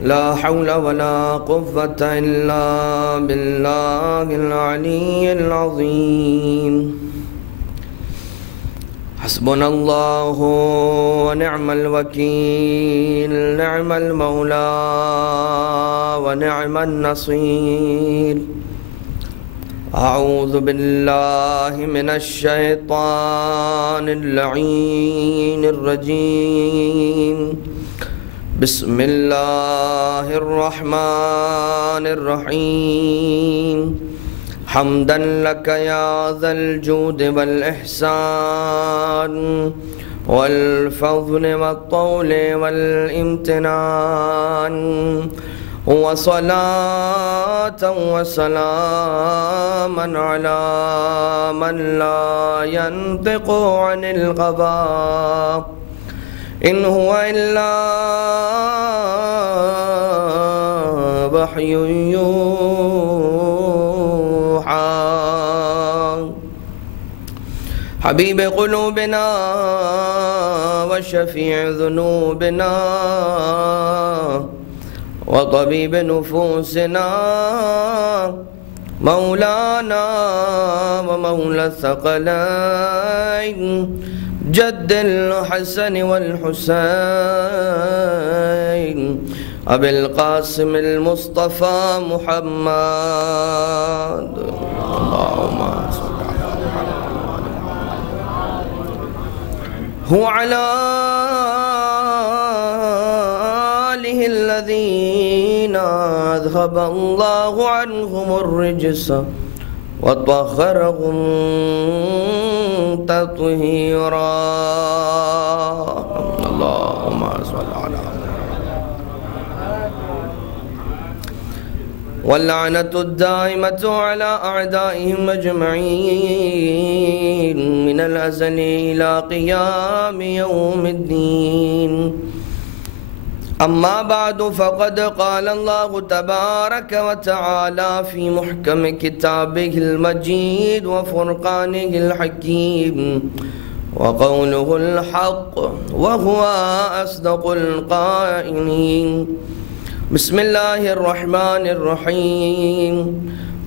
لا حول ولا قوة إلا بالله العلي العظيم. حسبنا الله ونعم الوكيل، نعم المولى ونعم النصير. أعوذ بالله من الشيطان اللعين الرجيم. بسم الله الرحمن الرحيم. حمدا لك يا ذا الجود والإحسان والفضل والطول والامتنان، وصلاة وسلاما على من لا ينطق عن الهوى إن هو إلا وحي يوحى. حبيب قلوبنا وشفيع ذنوبنا وطبيب نفوسنا، مولانا ومولى الثقلين، جد الحسن والحسين، أبي القاسم المصطفى محمد. اللهم صل على محمد وعلى آله الذين أذهب الله عنهم الرجس وطهرهم تطهيرا. اللهم صل على واللعنة الدائمة على أعدائهم أجمعين من الأزل إلى قيام يوم الدين. أما بعد، فقد قال الله تبارك وتعالى في محكم كتابه المجيد وفرقانه الحكيم، وقوله الحق وهو أصدق القائلين. بسم الله الرحمن الرحيم.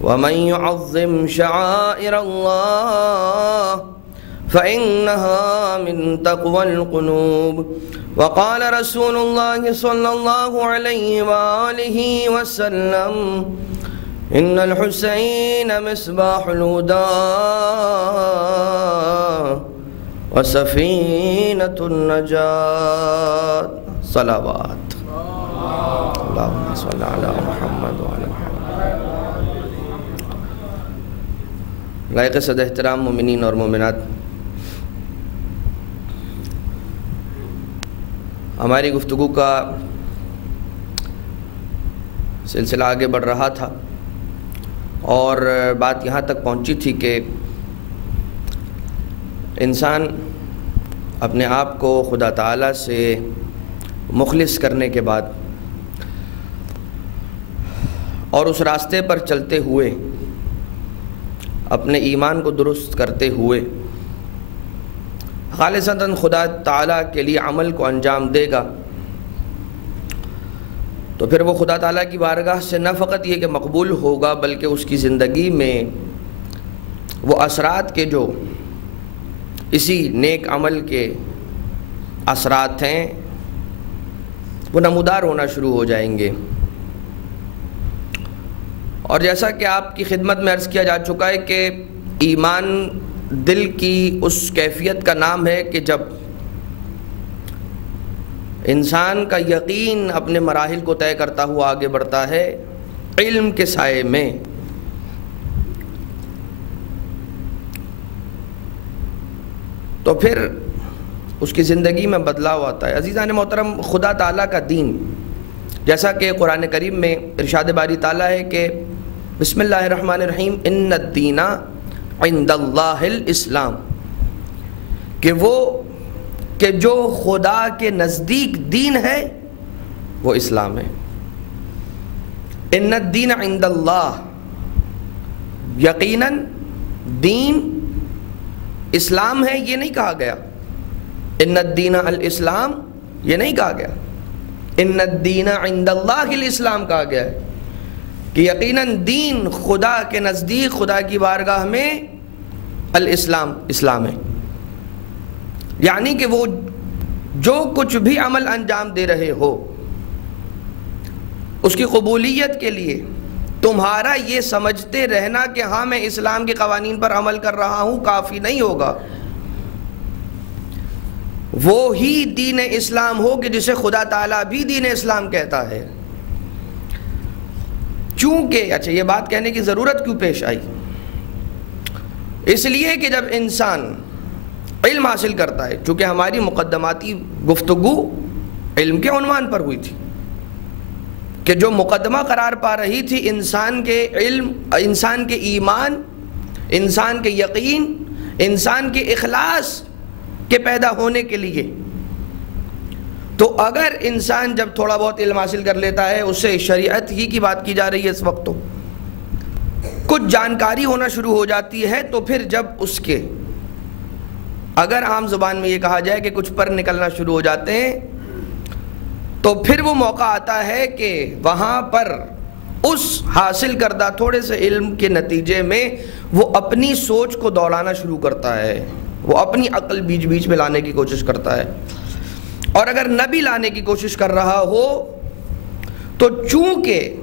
ومن يعظم شعائر الله فإنها من تقوى القلوب. وقال رسول الله صلى الله عليه وآله وسلم: إن الحسين مصباح الهدى وسفينة النجاة. صلوات. اللهم صل على محمد وعلى محمد. لائق صد احترام مومنین اور مومنات، ہماری گفتگو کا سلسلہ آگے بڑھ رہا تھا اور بات یہاں تک پہنچی تھی کہ انسان اپنے آپ کو خدا تعالیٰ سے مخلص کرنے کے بعد اور اس راستے پر چلتے ہوئے اپنے ایمان کو درست کرتے ہوئے خالصتاً خدا تعالیٰ کے لیے عمل کو انجام دے گا، تو پھر وہ خدا تعالیٰ کی بارگاہ سے نہ فقط یہ کہ مقبول ہوگا بلکہ اس کی زندگی میں وہ اثرات کے جو اسی نیک عمل کے اثرات ہیں وہ نمودار ہونا شروع ہو جائیں گے. اور جیسا کہ آپ کی خدمت میں عرض کیا جا چکا ہے کہ ایمان دل کی اس کیفیت کا نام ہے کہ جب انسان کا یقین اپنے مراحل کو طے کرتا ہوا آگے بڑھتا ہے علم کے سائے میں، تو پھر اس کی زندگی میں بدلاؤ آتا ہے. عزیزان محترم، خدا تعالیٰ کا دین، جیسا کہ قرآن کریم میں ارشاد باری تعالیٰ ہے کہ بسم اللہ الرحمن الرحیم، ان الدین عند اللہ الاسلام، کہ جو خدا کے نزدیک دین ہے وہ اسلام ہے. ان الدین عند اللہ، یقیناً دین اسلام ہے یہ نہیں کہا گیا. ان الدین الاسلام یہ نہیں کہا گیا. ان الدین عند اللہ الاسلام کہا گیا ہے کہ یقیناً دین خدا کے نزدیک، خدا کی بارگاہ میں الاسلام، اسلام ہے. یعنی کہ وہ جو کچھ بھی عمل انجام دے رہے ہو اس کی قبولیت کے لیے تمہارا یہ سمجھتے رہنا کہ ہاں میں اسلام کے قوانین پر عمل کر رہا ہوں کافی نہیں ہوگا. وہی دین اسلام ہو کہ جسے خدا تعالیٰ بھی دین اسلام کہتا ہے. چونکہ اچھا یہ بات کہنے کی ضرورت کیوں پیش آئی؟ اس لیے کہ جب انسان علم حاصل کرتا ہے، چونکہ ہماری مقدماتی گفتگو علم کے عنوان پر ہوئی تھی کہ جو مقدمہ قرار پا رہی تھی انسان کے علم، انسان کے ایمان، انسان کے یقین، انسان کے اخلاص کے پیدا ہونے کے لیے. تو اگر انسان جب تھوڑا بہت علم حاصل کر لیتا ہے، اس سے شریعت ہی کی بات کی جا رہی ہے اس وقت، تو کچھ جانکاری ہونا شروع ہو جاتی ہے، تو پھر جب اس کے اگر عام زبان میں یہ کہا جائے کہ کچھ پر نکلنا شروع ہو جاتے ہیں، تو پھر وہ موقع آتا ہے کہ وہاں پر اس حاصل کردہ تھوڑے سے علم کے نتیجے میں وہ اپنی سوچ کو دوڑانا شروع کرتا ہے، وہ اپنی عقل بیچ بیچ میں لانے کی کوشش کرتا ہے. اور اگر نہ بھی لانے کی کوشش کر رہا ہو تو چونکہ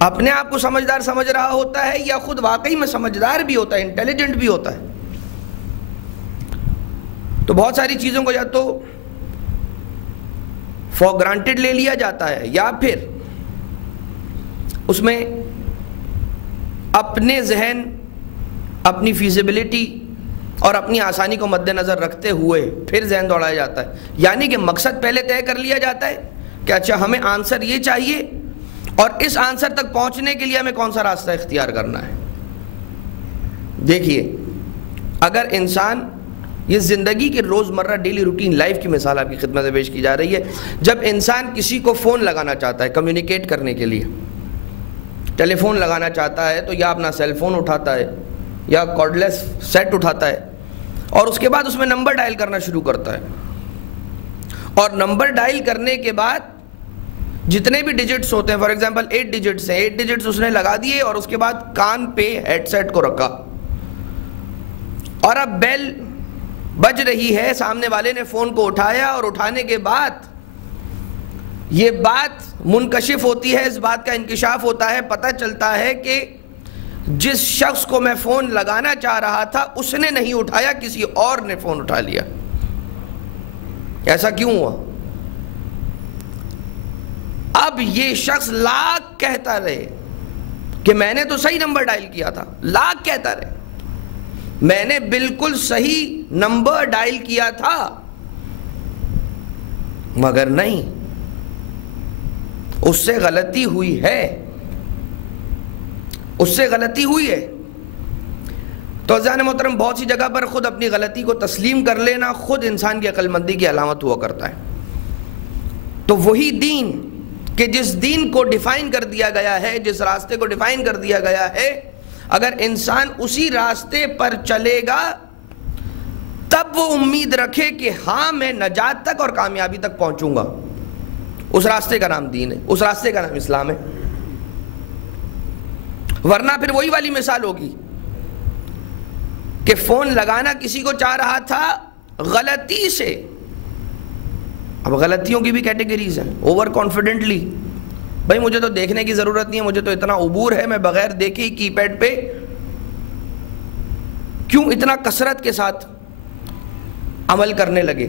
اپنے آپ کو سمجھدار سمجھ رہا ہوتا ہے یا خود واقعی میں سمجھدار بھی ہوتا ہے، انٹیلیجنٹ بھی ہوتا ہے، تو بہت ساری چیزوں کو یا تو فار گرانٹیڈ لے لیا جاتا ہے یا پھر اس میں اپنے ذہن، اپنی فیزیبلٹی اور اپنی آسانی کو مد نظر رکھتے ہوئے پھر ذہن دوڑایا جاتا ہے. یعنی کہ مقصد پہلے طے کر لیا جاتا ہے کہ اچھا ہمیں آنسر یہ چاہیے اور اس آنسر تک پہنچنے کے لیے ہمیں کون سا راستہ اختیار کرنا ہے. دیکھیے اگر انسان، یہ زندگی کے روزمرہ ڈیلی روٹین لائف کی مثال آپ کی خدمت میں پیش کی جا رہی ہے. جب انسان کسی کو فون لگانا چاہتا ہے کمیونیکیٹ کرنے کے لیے، ٹیلی فون لگانا چاہتا ہے تو یا اپنا سیل فون اٹھاتا ہے یا کارڈ لیس سیٹ اٹھاتا ہے اور اس کے بعد اس میں نمبر ڈائل کرنا شروع کرتا ہے. اور نمبر ڈائل کرنے کے بعد جتنے بھی ڈیجٹس ہوتے ہیں، فار ایگزامپل 8 ڈیجٹس ہیں، 8 ڈیجٹس اس نے لگا دیے اور اس کے بعد کان پہ ہیڈ سیٹ کو رکھا اور اب بیل بج رہی ہے، سامنے والے نے فون کو اٹھایا اور اٹھانے کے بعد یہ بات منکشف ہوتی ہے، اس بات کا انکشاف ہوتا ہے، پتہ چلتا ہے کہ جس شخص کو میں فون لگانا چاہ رہا تھا اس نے نہیں اٹھایا، کسی اور نے فون اٹھا لیا. ایسا کیوں ہوا؟ اب یہ شخص لاکھ کہتا رہے کہ میں نے تو صحیح نمبر ڈائل کیا تھا، لاکھ کہتا رہے میں نے بالکل صحیح نمبر ڈائل کیا تھا، مگر نہیں، اس سے غلطی ہوئی ہے، اس سے غلطی ہوئی ہے. تو عزیزان محترم بہت سی جگہ پر خود اپنی غلطی کو تسلیم کر لینا خود انسان کی عقل مندی کی علامت ہوا کرتا ہے. تو وہی دین کہ جس دین کو ڈیفائن کر دیا گیا ہے، جس راستے کو ڈیفائن کر دیا گیا ہے، اگر انسان اسی راستے پر چلے گا تب وہ امید رکھے کہ ہاں میں نجات تک اور کامیابی تک پہنچوں گا. اس راستے کا نام دین ہے، اس راستے کا نام اسلام ہے. ورنہ پھر وہی والی مثال ہوگی کہ فون لگانا کسی کو چاہ رہا تھا غلطی سے. اب غلطیوں کی بھی کیٹیگریز ہیں. اوور کانفیڈنٹلی، بھائی مجھے تو دیکھنے کی ضرورت نہیں ہے، مجھے تو اتنا عبور ہے، میں بغیر دیکھے ہی کی پیڈ پہ کیوں اتنا کثرت کے ساتھ عمل کرنے لگے.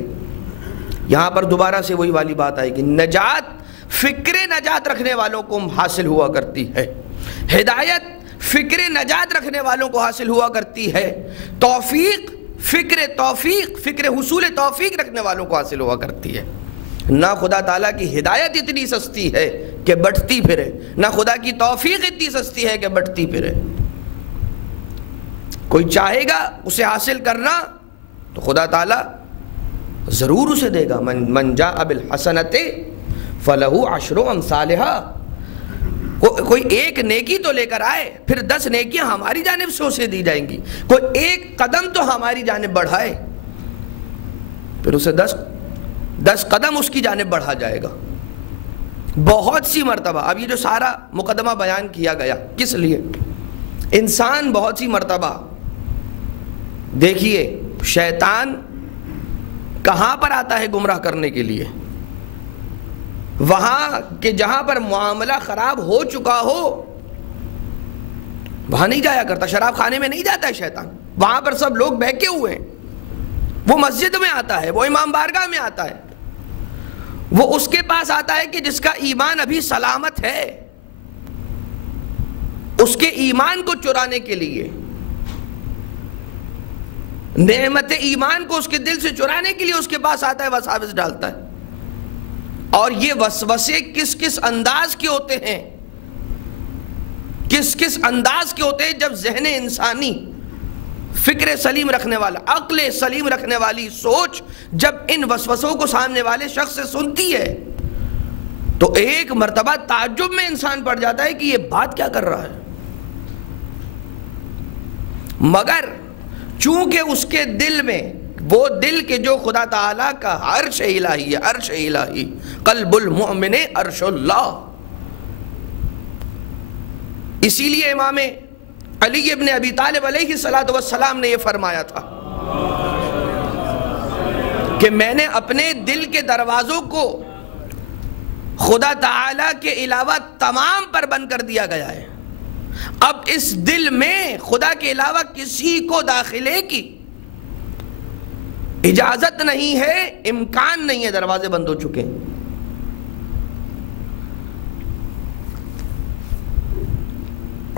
یہاں پر دوبارہ سے وہی والی بات آئے گی، نجات فکر نجات رکھنے والوں کو حاصل ہوا کرتی ہے، ہدایت فکر نجات رکھنے والوں کو حاصل ہوا کرتی ہے، توفیق فکر حصول توفیق رکھنے والوں کو حاصل ہوا کرتی ہے. نہ خدا تعالیٰ کی ہدایت اتنی سستی ہے کہ بٹتی پھرے، نہ خدا کی توفیق اتنی سستی ہے کہ بٹتی پھرے. کوئی چاہے گا اسے حاصل کرنا تو خدا تعالیٰ ضرور اسے دے گا. من جاء بالحسنۃ فلہ عشر امثالھا. کوئی ایک نیکی تو لے کر آئے، پھر 10 نیکیاں ہماری جانب سے اسے دی جائیں گی. کوئی ایک قدم تو ہماری جانب بڑھائے، پھر اسے 10 10 قدم اس کی جانب بڑھا جائے گا بہت سی مرتبہ۔ اب یہ جو سارا مقدمہ بیان کیا گیا کس لیے؟ انسان بہت سی مرتبہ، دیکھیے شیطان کہاں پر آتا ہے گمراہ کرنے کے لیے؟ وہاں کہ جہاں پر معاملہ خراب ہو چکا ہو وہاں نہیں جایا کرتا۔ شراب خانے میں نہیں جاتا ہے شیطان، وہاں پر سب لوگ بہکے ہوئے ہیں۔ وہ مسجد میں آتا ہے، وہ امام بارگاہ میں آتا ہے، وہ اس کے پاس آتا ہے کہ جس کا ایمان ابھی سلامت ہے، اس کے ایمان کو چرانے کے لیے، نعمت ایمان کو اس کے دل سے چرانے کے لیے اس کے پاس آتا ہے، وساوس ڈالتا ہے۔ اور یہ وسوسے کس کس انداز کے ہوتے ہیں، کس کس انداز کے ہوتے ہیں؟ جب ذہن انسانی فکر سلیم رکھنے والا، عقل سلیم رکھنے والی سوچ جب ان وسوسوں کو سامنے والے شخص سے سنتی ہے تو ایک مرتبہ تعجب میں انسان پڑ جاتا ہے کہ یہ بات کیا کر رہا ہے، مگر چونکہ اس کے دل میں وہ دل کے جو خدا تعالیٰ کا عرش الہی ہے، عرش الہی، قلب المؤمن عرش اللہ۔ اسی لیے امام علی ابن ابی طالب علیہ السلام نے یہ فرمایا تھا کہ میں نے اپنے دل کے دروازوں کو خدا تعالیٰ کے علاوہ تمام پر بند کر دیا گیا ہے، اب اس دل میں خدا کے علاوہ کسی کو داخلے کی اجازت نہیں ہے، امکان نہیں ہے، دروازے بند ہو چکے ہیں۔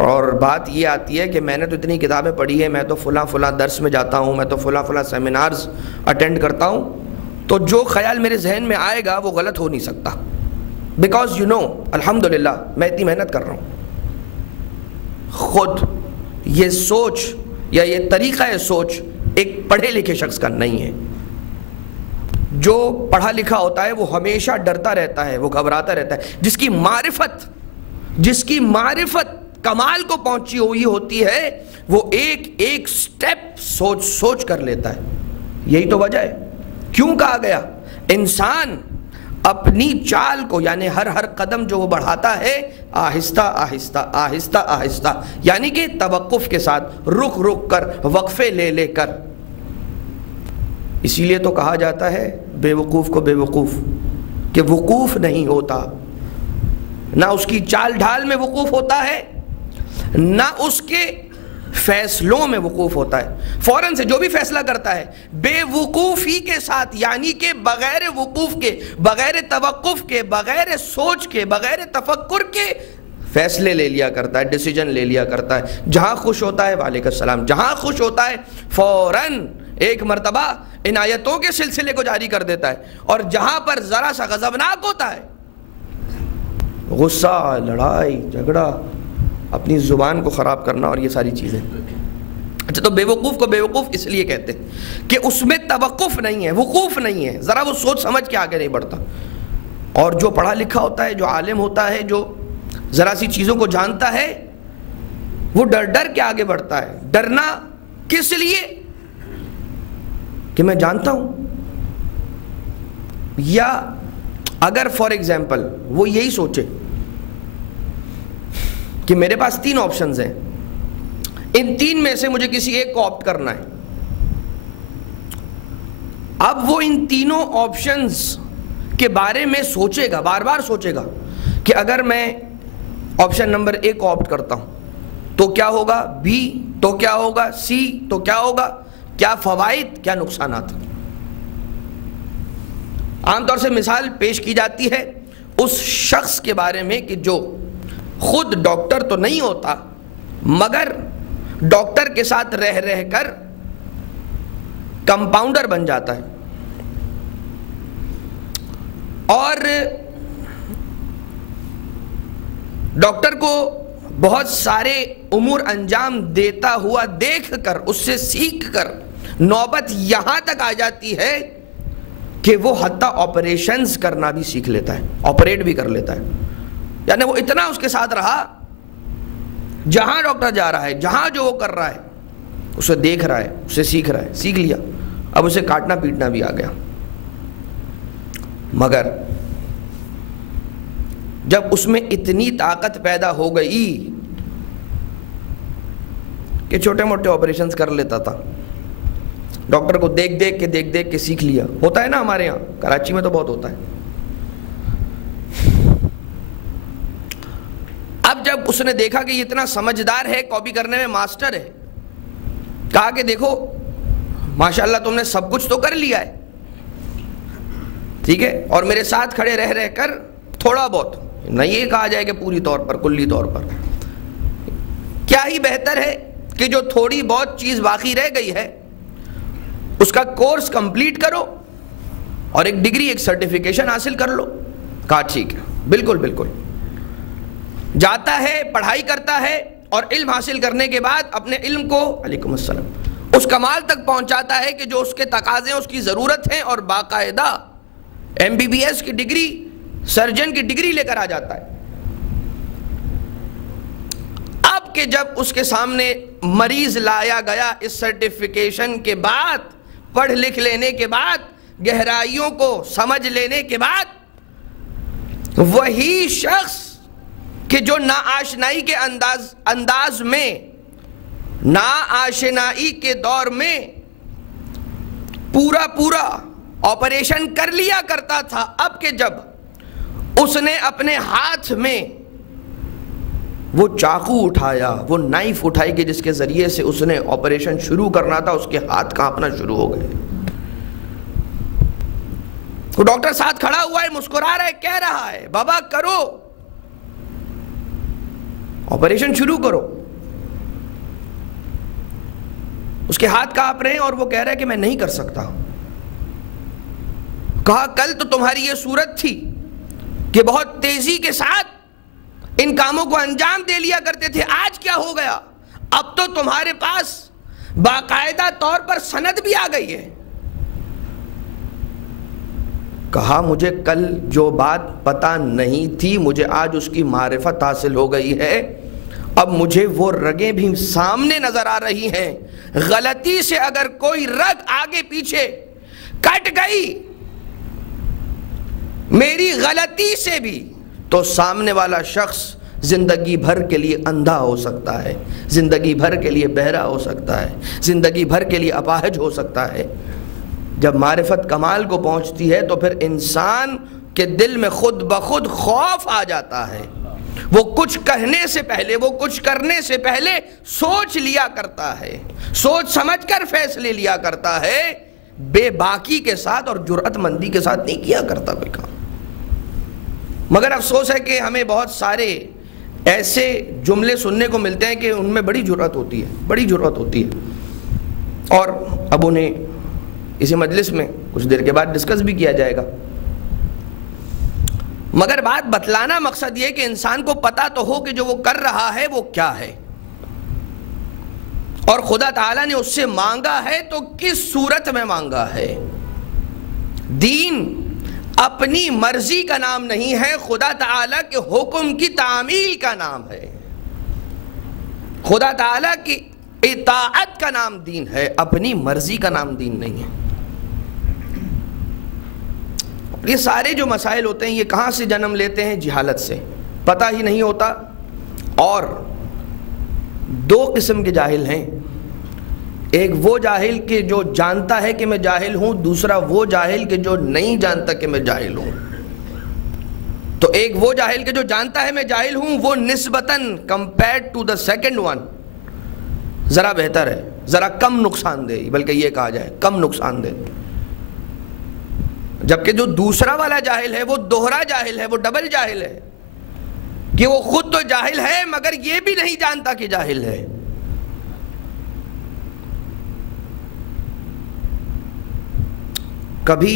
اور بات یہ آتی ہے کہ میں نے تو اتنی کتابیں پڑھی ہیں، میں تو فلاں فلاں درس میں جاتا ہوں، میں تو فلاں فلاں سیمینارز اٹینڈ کرتا ہوں، تو جو خیال میرے ذہن میں آئے گا وہ غلط ہو نہیں سکتا، بیکاز یو نو الحمدللہ میں اتنی محنت کر رہا ہوں۔ خود یہ سوچ یا یہ طریقہ سوچ ایک پڑھے لکھے شخص کا نہیں ہے۔ جو پڑھا لکھا ہوتا ہے وہ ہمیشہ ڈرتا رہتا ہے، وہ گھبراتا رہتا ہے۔ جس کی معرفت کمال کو پہنچی ہوئی ہوتی ہے وہ ایک ایک سٹیپ سوچ کر لیتا ہے۔ یہی تو وجہ ہے کیوں کہا گیا انسان اپنی چال کو، یعنی ہر قدم جو وہ بڑھاتا ہے آہستہ آہستہ آہستہ آہستہ، یعنی کہ توقف کے ساتھ، رک کر، وقفے لے کر۔ اسی لیے تو کہا جاتا ہے بے وقوف کو بے وقوف، کہ وقوف نہیں ہوتا، نہ اس کی چال ڈھال میں وقوف ہوتا ہے، نہ اس کے فیصلوں میں وقوف ہوتا ہے۔ فوراً سے جو بھی فیصلہ کرتا ہے بے وقوفی کے ساتھ، یعنی کہ بغیر وقوف کے، بغیر توقف کے، بغیر سوچ کے، بغیر تفکر کے فیصلے لے لیا کرتا ہے، ڈیسیجن لے لیا کرتا ہے۔ جہاں خوش ہوتا ہے وعلیکم السلام، جہاں خوش ہوتا ہے فوراً ایک مرتبہ عنایتوں کے سلسلے کو جاری کر دیتا ہے، اور جہاں پر ذرا سا غضبناک ہوتا ہے، غصہ، لڑائی جھگڑا، اپنی زبان کو خراب کرنا اور یہ ساری چیزیں۔ اچھا، تو بے وقوف کو بے وقوف اس لیے کہتے ہیں کہ اس میں توقف نہیں ہے، وقوف نہیں ہے، ذرا وہ سوچ سمجھ کے آگے نہیں بڑھتا۔ اور جو پڑھا لکھا ہوتا ہے، جو عالم ہوتا ہے، جو ذرا سی چیزوں کو جانتا ہے، وہ ڈر کے آگے بڑھتا ہے۔ ڈرنا کس لیے؟ کہ میں جانتا ہوں، یا اگر فار ایگزامپل وہ یہی سوچے کہ میرے پاس 3 آپشنز ہیں، ان 3 میں سے مجھے کسی ایک کو آپٹ کرنا ہے، اب وہ ان تینوں آپشنز کے بارے میں سوچے گا، بار بار سوچے گا کہ اگر میں آپشن نمبر 1 کو آپٹ کرتا ہوں تو کیا ہوگا، بی تو کیا ہوگا، سی تو کیا ہوگا، کیا فوائد کیا نقصانات۔ عام طور سے مثال پیش کی جاتی ہے اس شخص کے بارے میں کہ جو خود ڈاکٹر تو نہیں ہوتا مگر ڈاکٹر کے ساتھ رہ کر کمپاؤنڈر بن جاتا ہے، اور ڈاکٹر کو بہت سارے امور انجام دیتا ہوا دیکھ کر، اس سے سیکھ کر نوبت یہاں تک آ جاتی ہے کہ وہ حتیٰ آپریشنز کرنا بھی سیکھ لیتا ہے، آپریٹ بھی کر لیتا ہے۔ یعنی وہ اتنا اس کے ساتھ رہا، جہاں ڈاکٹر جا رہا ہے، جہاں جو وہ کر رہا ہے اسے دیکھ رہا ہے، اسے سیکھ رہا ہے، سیکھ لیا، اب اسے کاٹنا پیٹنا بھی آ گیا۔ مگر جب اس میں اتنی طاقت پیدا ہو گئی کہ چھوٹے موٹے آپریشنز کر لیتا تھا، ڈاکٹر کو دیکھ دیکھ کے سیکھ لیا. ہوتا ہے نا ہمارے یہاں، کراچی میں تو بہت ہوتا ہے. اب جب اس نے دیکھا کہ یہ اتنا سمجھدار ہے، کاپی کرنے میں ماسٹر ہے، کہا کہ دیکھو ماشاءاللہ تم نے سب کچھ تو کر لیا ہے، ٹھیک ہے، اور میرے ساتھ کھڑے رہ کر تھوڑا بہت، نہ یہ کہا جائے کہ پوری طور پر، کلی طور پر، کیا ہی بہتر ہے کہ جو تھوڑی بہت چیز باقی رہ گئی ہے اس کا کورس کمپلیٹ کرو اور ایک ڈگری، ایک سرٹیفکیشن حاصل کر لو. کہا ٹھیک ہے، بالکل بالکل. جاتا ہے، پڑھائی کرتا ہے، اور علم حاصل کرنے کے بعد اپنے علم کو، علیکم السلام، اس کمال تک پہنچاتا ہے کہ جو اس کے تقاضے، اس کی ضرورت ہیں، اور باقاعدہ MBBS کی ڈگری، سرجن کی ڈگری لے کر آ جاتا ہے. اب کہ جب اس کے سامنے مریض لایا گیا اس سرٹیفکیشن کے بعد، پڑھ لکھ لینے کے بعد، گہرائیوں کو سمجھ لینے کے بعد، وہی شخص کہ جو ناآشنائی کے انداز میں، ناآشنائی کے دور میں پورا آپریشن کر لیا کرتا تھا، اب کہ جب اس نے اپنے ہاتھ میں وہ چاقو اٹھایا، وہ نائف اٹھائی کہ جس کے ذریعے سے اس نے آپریشن شروع کرنا تھا، اس کے ہاتھ کانپنا شروع ہو گئے. وہ ڈاکٹر ساتھ کھڑا ہوا ہے، مسکرا رہا ہے، کہہ رہا ہے بابا کرو، آپریشن شروع کرو. اس کے ہاتھ کانپ رہے ہیں اور وہ کہہ رہا ہے کہ میں نہیں کر سکتا. کہا کل تو تمہاری یہ صورت تھی کہ بہت تیزی کے ساتھ ان کاموں کو انجام دے لیا کرتے تھے، آج کیا ہو گیا؟ اب تو تمہارے پاس باقاعدہ طور پر سند بھی آ گئی ہے. کہا مجھے کل جو بات پتہ نہیں تھی، مجھے آج اس کی معرفت حاصل ہو گئی ہے. اب مجھے وہ رگیں بھی سامنے نظر آ رہی ہیں. غلطی سے اگر کوئی رگ آگے پیچھے کٹ گئی، میری غلطی سے بھی، تو سامنے والا شخص زندگی بھر کے لیے اندھا ہو سکتا ہے، زندگی بھر کے لیے بہرا ہو سکتا ہے، زندگی بھر کے لیے اپاہج ہو سکتا ہے. جب معرفت کمال کو پہنچتی ہے تو پھر انسان کے دل میں خود بخود خوف آ جاتا ہے. وہ کچھ کہنے سے پہلے، وہ کچھ کرنے سے پہلے سوچ لیا کرتا ہے، سوچ سمجھ کر فیصلے لیا کرتا ہے، بے باکی کے ساتھ اور جرأت مندی کے ساتھ نہیں کیا کرتا کوئی کام. مگر افسوس ہے کہ ہمیں بہت سارے ایسے جملے سننے کو ملتے ہیں کہ ان میں بڑی جرأت ہوتی ہے، بڑی جرأت ہوتی ہے، اور اب انہیں اسی مجلس میں کچھ دیر کے بعد ڈسکس بھی کیا جائے گا. مگر بات بتلانا مقصد یہ کہ انسان کو پتہ تو ہو کہ جو وہ کر رہا ہے وہ کیا ہے، اور خدا تعالیٰ نے اس سے مانگا ہے تو کس صورت میں مانگا ہے. دین اپنی مرضی کا نام نہیں ہے، خدا تعالیٰ کے حکم کی تعمیل کا نام ہے. خدا تعالیٰ کی اطاعت کا نام دین ہے، اپنی مرضی کا نام دین نہیں ہے. یہ سارے جو مسائل ہوتے ہیں یہ کہاں سے جنم لیتے ہیں؟ جہالت سے، پتہ ہی نہیں ہوتا. اور دو قسم کے جاہل ہیں، ایک وہ جاہل کہ جو جانتا ہے کہ میں جاہل ہوں، دوسرا وہ جاہل کہ جو نہیں جانتا کہ میں جاہل ہوں. تو ایک وہ جاہل کہ جو جانتا ہے میں جاہل ہوں، وہ نسبتاً compared to the second one ذرا بہتر ہے، ذرا کم نقصان دہ، بلکہ یہ کہا جائے کم نقصان دہ. جبکہ جو دوسرا والا جاہل ہے وہ دوہرا جاہل ہے، وہ ڈبل جاہل ہے، کہ وہ خود تو جاہل ہے مگر یہ بھی نہیں جانتا کہ جاہل ہے. کبھی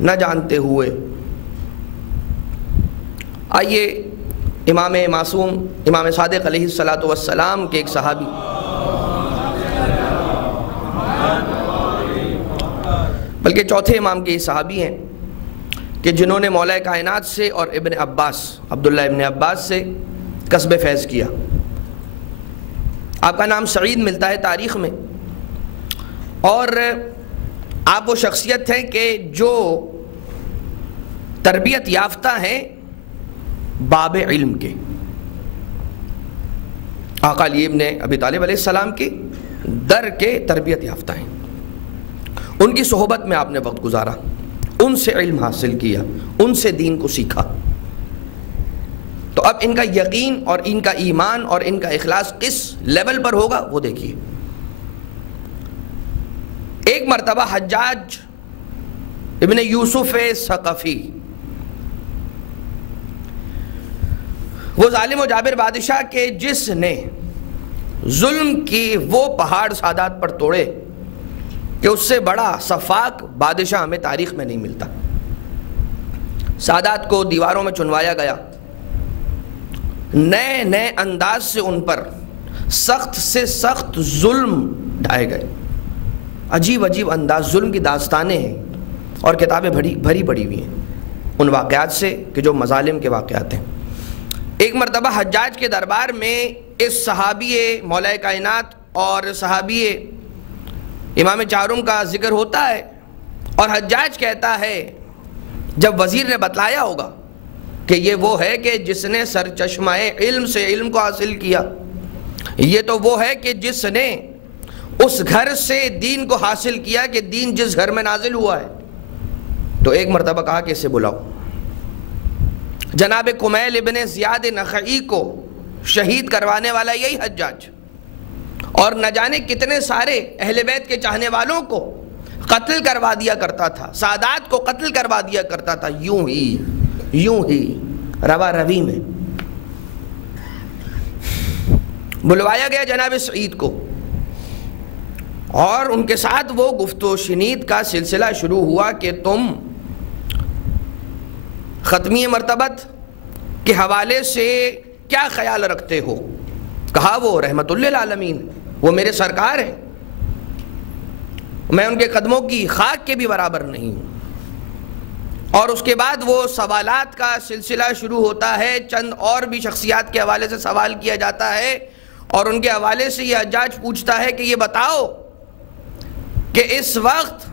نہ جانتے ہوئے، آئیے امام معصوم، امام صادق علیہ الصلاۃ والسلام کے ایک صحابی، بلکہ چوتھے امام کے یہ صحابی ہیں کہ جنہوں نے مولا کائنات سے اور ابن عباس، عبداللہ ابن عباس سے کسب فیض کیا. آپ کا نام سعید ملتا ہے تاریخ میں، اور آپ وہ شخصیت ہیں کہ جو تربیت یافتہ ہیں باب علم کے. آقا علی ابن ابی طالب علیہ السلام کے در کے تربیت یافتہ ہیں. ان کی صحبت میں آپ نے وقت گزارا، ان سے علم حاصل کیا، ان سے دین کو سیکھا. تو اب ان کا یقین اور ان کا ایمان اور ان کا اخلاص کس لیول پر ہوگا وہ دیکھیے. ایک مرتبہ حجاج ابن یوسف ثقفی، وہ ظالم و جابر بادشاہ کے جس نے ظلم کی وہ پہاڑ سادات پر توڑے کہ اس سے بڑا سفاک بادشاہ ہمیں تاریخ میں نہیں ملتا. سادات کو دیواروں میں چنوایا گیا، نئے نئے انداز سے ان پر سخت سے سخت ظلم ڈھائے گئے. عجیب عجیب انداز، ظلم کی داستانیں ہیں اور کتابیں بھری پڑی ہوئی ہیں ان واقعات سے کہ جو مظالم کے واقعات ہیں. ایک مرتبہ حجاج کے دربار میں اس صحابی مولا کائنات اور صحابی امام چہارم کا ذکر ہوتا ہے، اور حجاج کہتا ہے جب وزیر نے بتلایا ہوگا کہ یہ وہ ہے کہ جس نے سرچشمہ علم سے علم کو حاصل کیا، یہ تو وہ ہے کہ جس نے اس گھر سے دین کو حاصل کیا کہ دین جس گھر میں نازل ہوا ہے. تو ایک مرتبہ کہا کہ اسے بلاؤ. جناب کمیل ابن زیاد نخعی کو شہید کروانے والا یہی حجاج، اور نہ جانے کتنے سارے اہل بیت کے چاہنے والوں کو قتل کروا دیا کرتا تھا، سادات کو قتل کروا دیا کرتا تھا، یوں ہی روا روی میں. بلوایا گیا جناب سعید کو، اور ان کے ساتھ وہ گفت و شنید کا سلسلہ شروع ہوا کہ تم ختمی مرتبت کے حوالے سے کیا خیال رکھتے ہو. کہا وہ رحمت للعالمین، وہ میرے سرکار ہیں، میں ان کے قدموں کی خاک کے بھی برابر نہیں ہوں. اور اس کے بعد وہ سوالات کا سلسلہ شروع ہوتا ہے، چند اور بھی شخصیات کے حوالے سے سوال کیا جاتا ہے، اور ان کے حوالے سے یہ حجاج پوچھتا ہے کہ یہ بتاؤ کہ اس وقت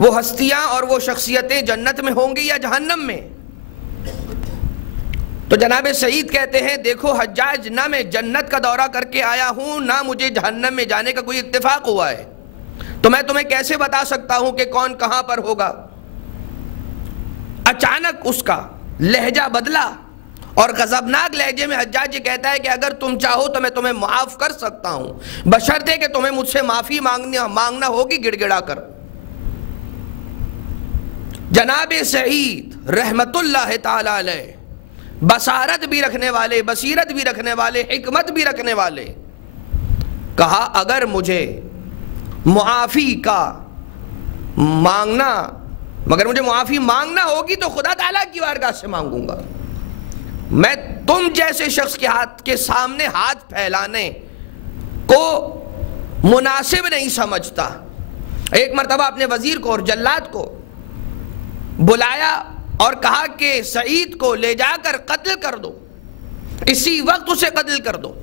وہ ہستیاں اور وہ شخصیتیں جنت میں ہوں گی یا جہنم میں. تو جناب سعید کہتے ہیں دیکھو حجاج، نہ میں جنت کا دورہ کر کے آیا ہوں، نہ مجھے جہنم میں جانے کا کوئی اتفاق ہوا ہے، تو میں تمہیں کیسے بتا سکتا ہوں کہ کون کہاں پر ہوگا. اچانک اس کا لہجہ بدلا اور غضبناک لہجے میں حجاج یہ کہتا ہے کہ اگر تم چاہو تو میں تمہیں معاف کر سکتا ہوں، بشرطے کہ تمہیں مجھ سے معافی مانگنا ہوگی گڑ گڑا کر. جناب سعید رحمت اللہ تعالی علیہ، بصارت بھی رکھنے والے، بصیرت بھی رکھنے والے، حکمت بھی رکھنے والے، کہا اگر مجھے معافی کا مانگنا، مگر مجھے معافی مانگنا ہوگی تو خدا تعالیٰ کی بارگاہ سے مانگوں گا. میں تم جیسے شخص کے ہاتھ کے سامنے ہاتھ پھیلانے کو مناسب نہیں سمجھتا. ایک مرتبہ اپنے وزیر کو اور جلاد کو بلایا اور کہا کہ سعید کو لے جا کر قتل کر دو، اسی وقت اسے قتل کر دو.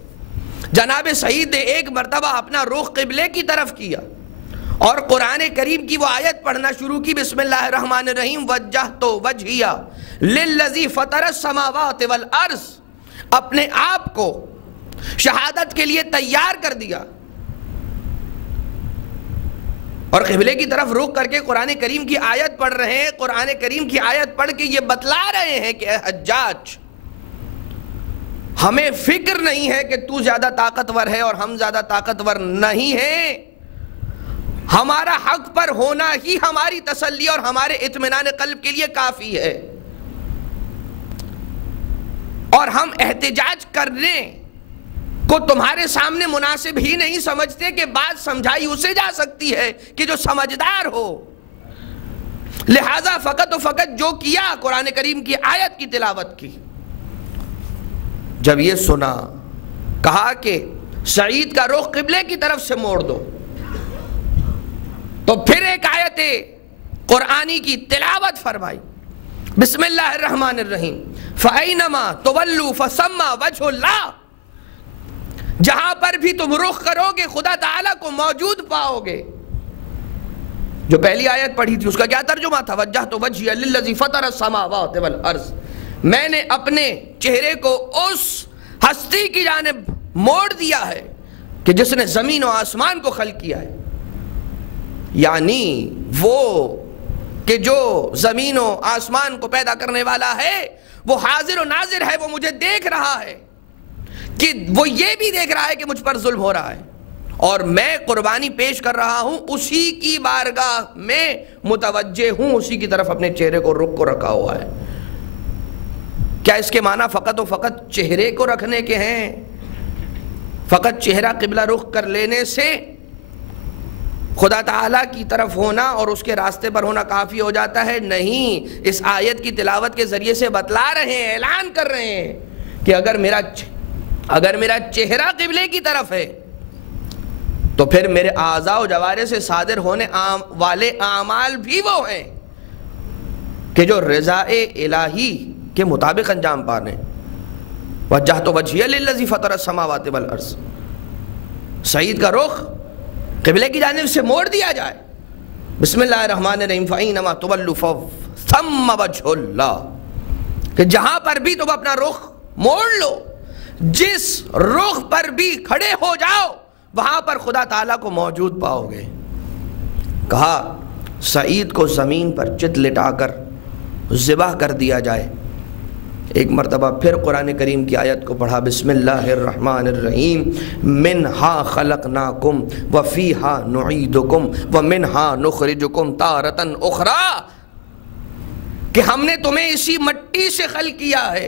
جناب سعید نے ایک مرتبہ اپنا رخ قبلے کی طرف کیا اور قرآن کریم کی وہ آیت پڑھنا شروع کی، بسم اللہ الرحمن الرحیم، وجہت وجہی للذی فطر السماوات والارض، اپنے آپ کو شہادت کے لیے تیار کر دیا اور قبلے کی طرف رخ کر کے قرآن کریم کی آیت پڑھ رہے ہیں. قرآن کریم کی آیت پڑھ کے یہ بتلا رہے ہیں کہ اے حجاج، ہمیں فکر نہیں ہے کہ تو زیادہ طاقتور ہے اور ہم زیادہ طاقتور نہیں ہیں، ہمارا حق پر ہونا ہی ہماری تسلی اور ہمارے اطمینان قلب کے لیے کافی ہے، اور ہم احتجاج کرنے کو تمہارے سامنے مناسب ہی نہیں سمجھتے کہ بات سمجھائی اسے جا سکتی ہے کہ جو سمجھدار ہو. لہذا فقط و فقط جو کیا قرآن کریم کی آیت کی تلاوت کی. جب یہ سنا کہا کہ سعید کا رخ قبلے کی طرف سے موڑ دو، تو پھر ایک آیت قرآنی کی تلاوت فرمائی، بسم اللہ الرحمن الرحیم، فَأَيْنَمَا تُوَلُّوا فَثَمَّ وَجْهُ اللَّهِ، جہاں پر بھی تم رخ کرو گے خدا تعالیٰ کو موجود پاؤ گے. جو پہلی آیت پڑھی تھی اس کا کیا ترجمہ تھا؟ وجہت وجہی للذی فطر السماوات والارض، میں نے اپنے چہرے کو اس ہستی کی جانب موڑ دیا ہے کہ جس نے زمین و آسمان کو خلق کیا ہے، یعنی وہ کہ جو زمین و آسمان کو پیدا کرنے والا ہے وہ حاضر و ناظر ہے، وہ مجھے دیکھ رہا ہے، کہ وہ یہ بھی دیکھ رہا ہے کہ مجھ پر ظلم ہو رہا ہے، اور میں قربانی پیش کر رہا ہوں، اسی کی بارگاہ میں متوجہ ہوں، اسی کی طرف اپنے چہرے کو رخ کو رکھا ہوا ہے۔ کیا اس کے معنی فقط و فقط چہرے کو رکھنے کے ہیں؟ فقط چہرہ قبلہ رخ کر لینے سے خدا تعالیٰ کی طرف ہونا اور اس کے راستے پر ہونا کافی ہو جاتا ہے؟ نہیں، اس آیت کی تلاوت کے ذریعے سے بتلا رہے ہیں، اعلان کر رہے ہیں کہ اگر میرا چہرہ قبلے کی طرف ہے تو پھر میرے اعضاء و جوارح سے صادر ہونے والے اعمال بھی وہ ہیں کہ جو رضا الہی کے مطابق انجام پانے۔ وجہت وجہی للذی فطر السماوات والارض، سعید کا رخ قبلے کی جانب سے موڑ دیا جائے۔ بسم اللہ الرحمن الرحیم، فَإِنَّمَا تُوَلُّوا فَثَمَّ وَجْهُ اللَّهِ، کہ جہاں پر بھی تم اپنا رخ موڑ لو، جس رخ پر بھی کھڑے ہو جاؤ، وہاں پر خدا تعالیٰ کو موجود پاؤ گے۔ کہا سعید کو زمین پر چت لٹا کر ذبح کر دیا جائے۔ ایک مرتبہ پھر قرآن کریم کی آیت کو پڑھا، بسم اللہ الرحمن الرحیم، منہا خلقناکم وفیہا نعیدکم ومنہا نخرجکم تارۃ اخری، کہ ہم نے تمہیں اسی مٹی سے خلق کیا ہے،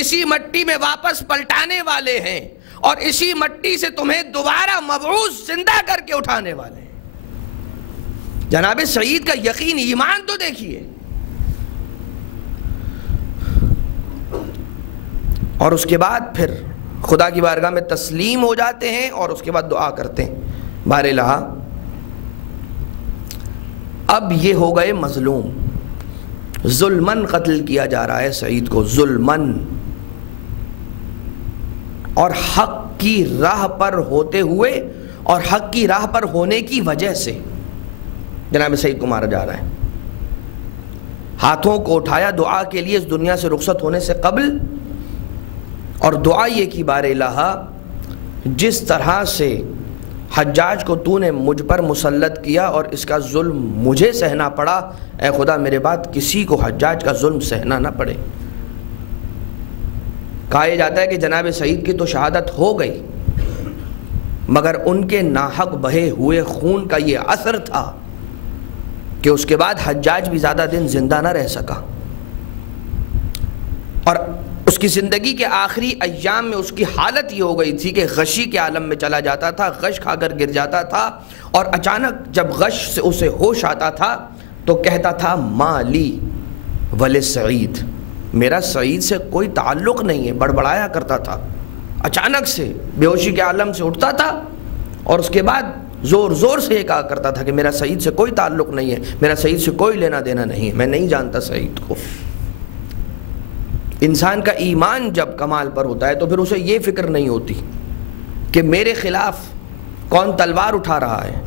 اسی مٹی میں واپس پلٹانے والے ہیں، اور اسی مٹی سے تمہیں دوبارہ مبعوث زندہ کر کے اٹھانے والے ہیں۔ جناب سعید کا یقین، ایمان تو دیکھیے۔ اور اس کے بعد پھر خدا کی بارگاہ میں تسلیم ہو جاتے ہیں اور اس کے بعد دعا کرتے ہیں۔ بارالہ اب یہ ہو گئے مظلوم، ظلمن قتل کیا جا رہا ہے سعید کو، ظلمن، اور حق کی راہ پر ہوتے ہوئے اور حق کی راہ پر ہونے کی وجہ سے جناب سعید کو مارا جا رہا ہے۔ ہاتھوں کو اٹھایا دعا کے لیے اس دنیا سے رخصت ہونے سے قبل، اور دعا یہ کی، بار الہ جس طرح سے حجاج کو تو نے مجھ پر مسلط کیا اور اس کا ظلم مجھے سہنا پڑا، اے خدا میرے بعد کسی کو حجاج کا ظلم سہنا نہ پڑے۔ کہا یہ جاتا ہے کہ جناب سعید کی تو شہادت ہو گئی، مگر ان کے ناحق بہے ہوئے خون کا یہ اثر تھا کہ اس کے بعد حجاج بھی زیادہ دن زندہ نہ رہ سکا، اور اس کی زندگی کے آخری ایام میں اس کی حالت یہ ہو گئی تھی کہ غشی کے عالم میں چلا جاتا تھا، غش کھا کر گر جاتا تھا، اور اچانک جب غش سے اسے ہوش آتا تھا تو کہتا تھا مالی ولسعید، میرا سعید سے کوئی تعلق نہیں ہے، بڑبڑایا کرتا تھا۔ اچانک سے بے ہوشی کے عالم سے اٹھتا تھا اور اس کے بعد زور زور سے یہ کہا کرتا تھا کہ میرا سعید سے کوئی تعلق نہیں ہے، میرا سعید سے کوئی لینا دینا نہیں ہے، میں نہیں جانتا سعید کو۔ انسان کا ایمان جب کمال پر ہوتا ہے تو پھر اسے یہ فکر نہیں ہوتی کہ میرے خلاف کون تلوار اٹھا رہا ہے،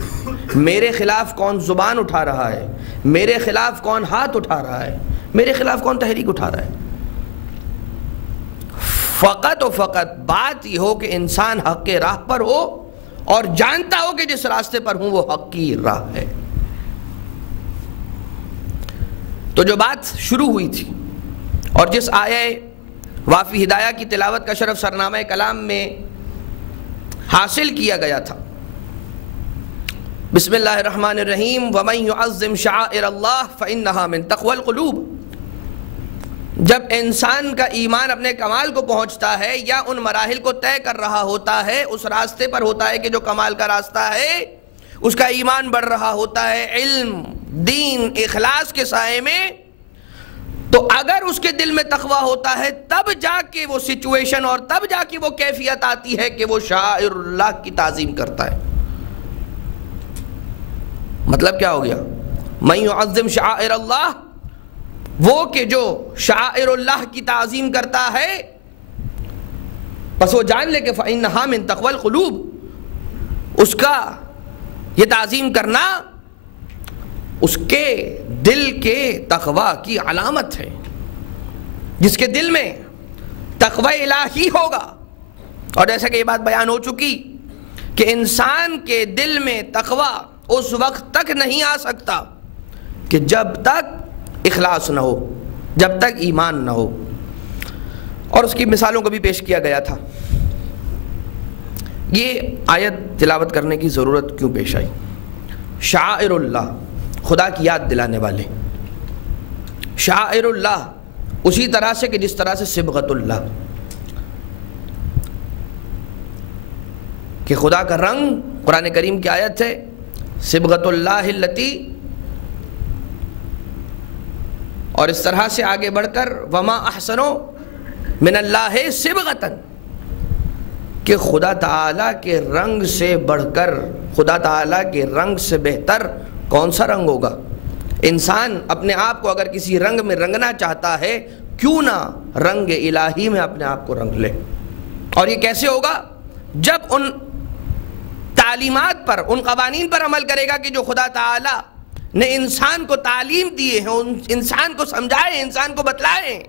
میرے خلاف کون زبان اٹھا رہا ہے، میرے خلاف کون ہاتھ اٹھا رہا ہے، میرے خلاف کون تحریک اٹھا رہا ہے۔ فقط و فقط بات یہ ہو کہ انسان حق کے راہ پر ہو اور جانتا ہو کہ جس راستے پر ہوں وہ حق کی راہ ہے۔ تو جو بات شروع ہوئی تھی اور جس آیہ وافی ہدایہ کی تلاوت کا شرف سرنامہ کلام میں حاصل کیا گیا تھا، بسم اللہ الرحمن الرحیم، وَمَن يُعَظِّمْ شَعَائِرَ اللَّهِ فَإِنَّهَا مِن تَقْوَى الْقُلُوبِ، جب انسان کا ایمان اپنے کمال کو پہنچتا ہے یا ان مراحل کو طے کر رہا ہوتا ہے، اس راستے پر ہوتا ہے کہ جو کمال کا راستہ ہے، اس کا ایمان بڑھ رہا ہوتا ہے علم، دین، اخلاص کے سائے میں، تو اگر اس کے دل میں تقویٰ ہوتا ہے تب جا کے وہ سچویشن اور تب جا کے وہ کیفیت آتی ہے کہ وہ شعائر اللہ کی تعظیم کرتا ہے۔ مطلب کیا ہو گیا؟ من یعظم شعائر اللہ، وہ کہ جو شعائر اللہ کی تعظیم کرتا ہے، بس وہ جان لے کہ فإنہا من تقوی القلوب، اس کا یہ تعظیم کرنا اس کے دل کے تقوی کی علامت ہے. جس کے دل میں تقوی الہی ہوگا. اور جیسا کہ یہ بات بیان ہو چکی کہ انسان کے دل میں تقوی اس وقت تک نہیں آ سکتا کہ جب تک اخلاص نہ ہو، جب تک ایمان نہ ہو. اور اس کی مثالوں کو بھی پیش کیا گیا تھا. یہ آیت تلاوت کرنے کی ضرورت کیوں پیش آئی؟ شعائر اللہ، خدا کی یاد دلانے والے. شعائر اللہ اسی طرح سے کہ جس طرح سے صبغت اللہ، کہ خدا کا رنگ قرآن کریم کی آیت ہے صبغت اللہ التی، اور اس طرح سے آگے بڑھ کر وما احسن من اللہ صبغتاً، کہ خدا تعالیٰ کے رنگ سے بڑھ کر، خدا تعالیٰ کے رنگ سے بہتر کون سا رنگ ہوگا؟ انسان اپنے آپ کو اگر کسی رنگ میں رنگنا چاہتا ہے، کیوں نہ رنگ الہی میں اپنے آپ کو رنگ لے. اور یہ کیسے ہوگا؟ جب ان تعلیمات پر، ان قوانین پر عمل کرے گا کہ جو خدا تعالیٰ نے انسان کو تعلیم دیے ہیں، انسان کو سمجھائے، انسان کو بتلائے.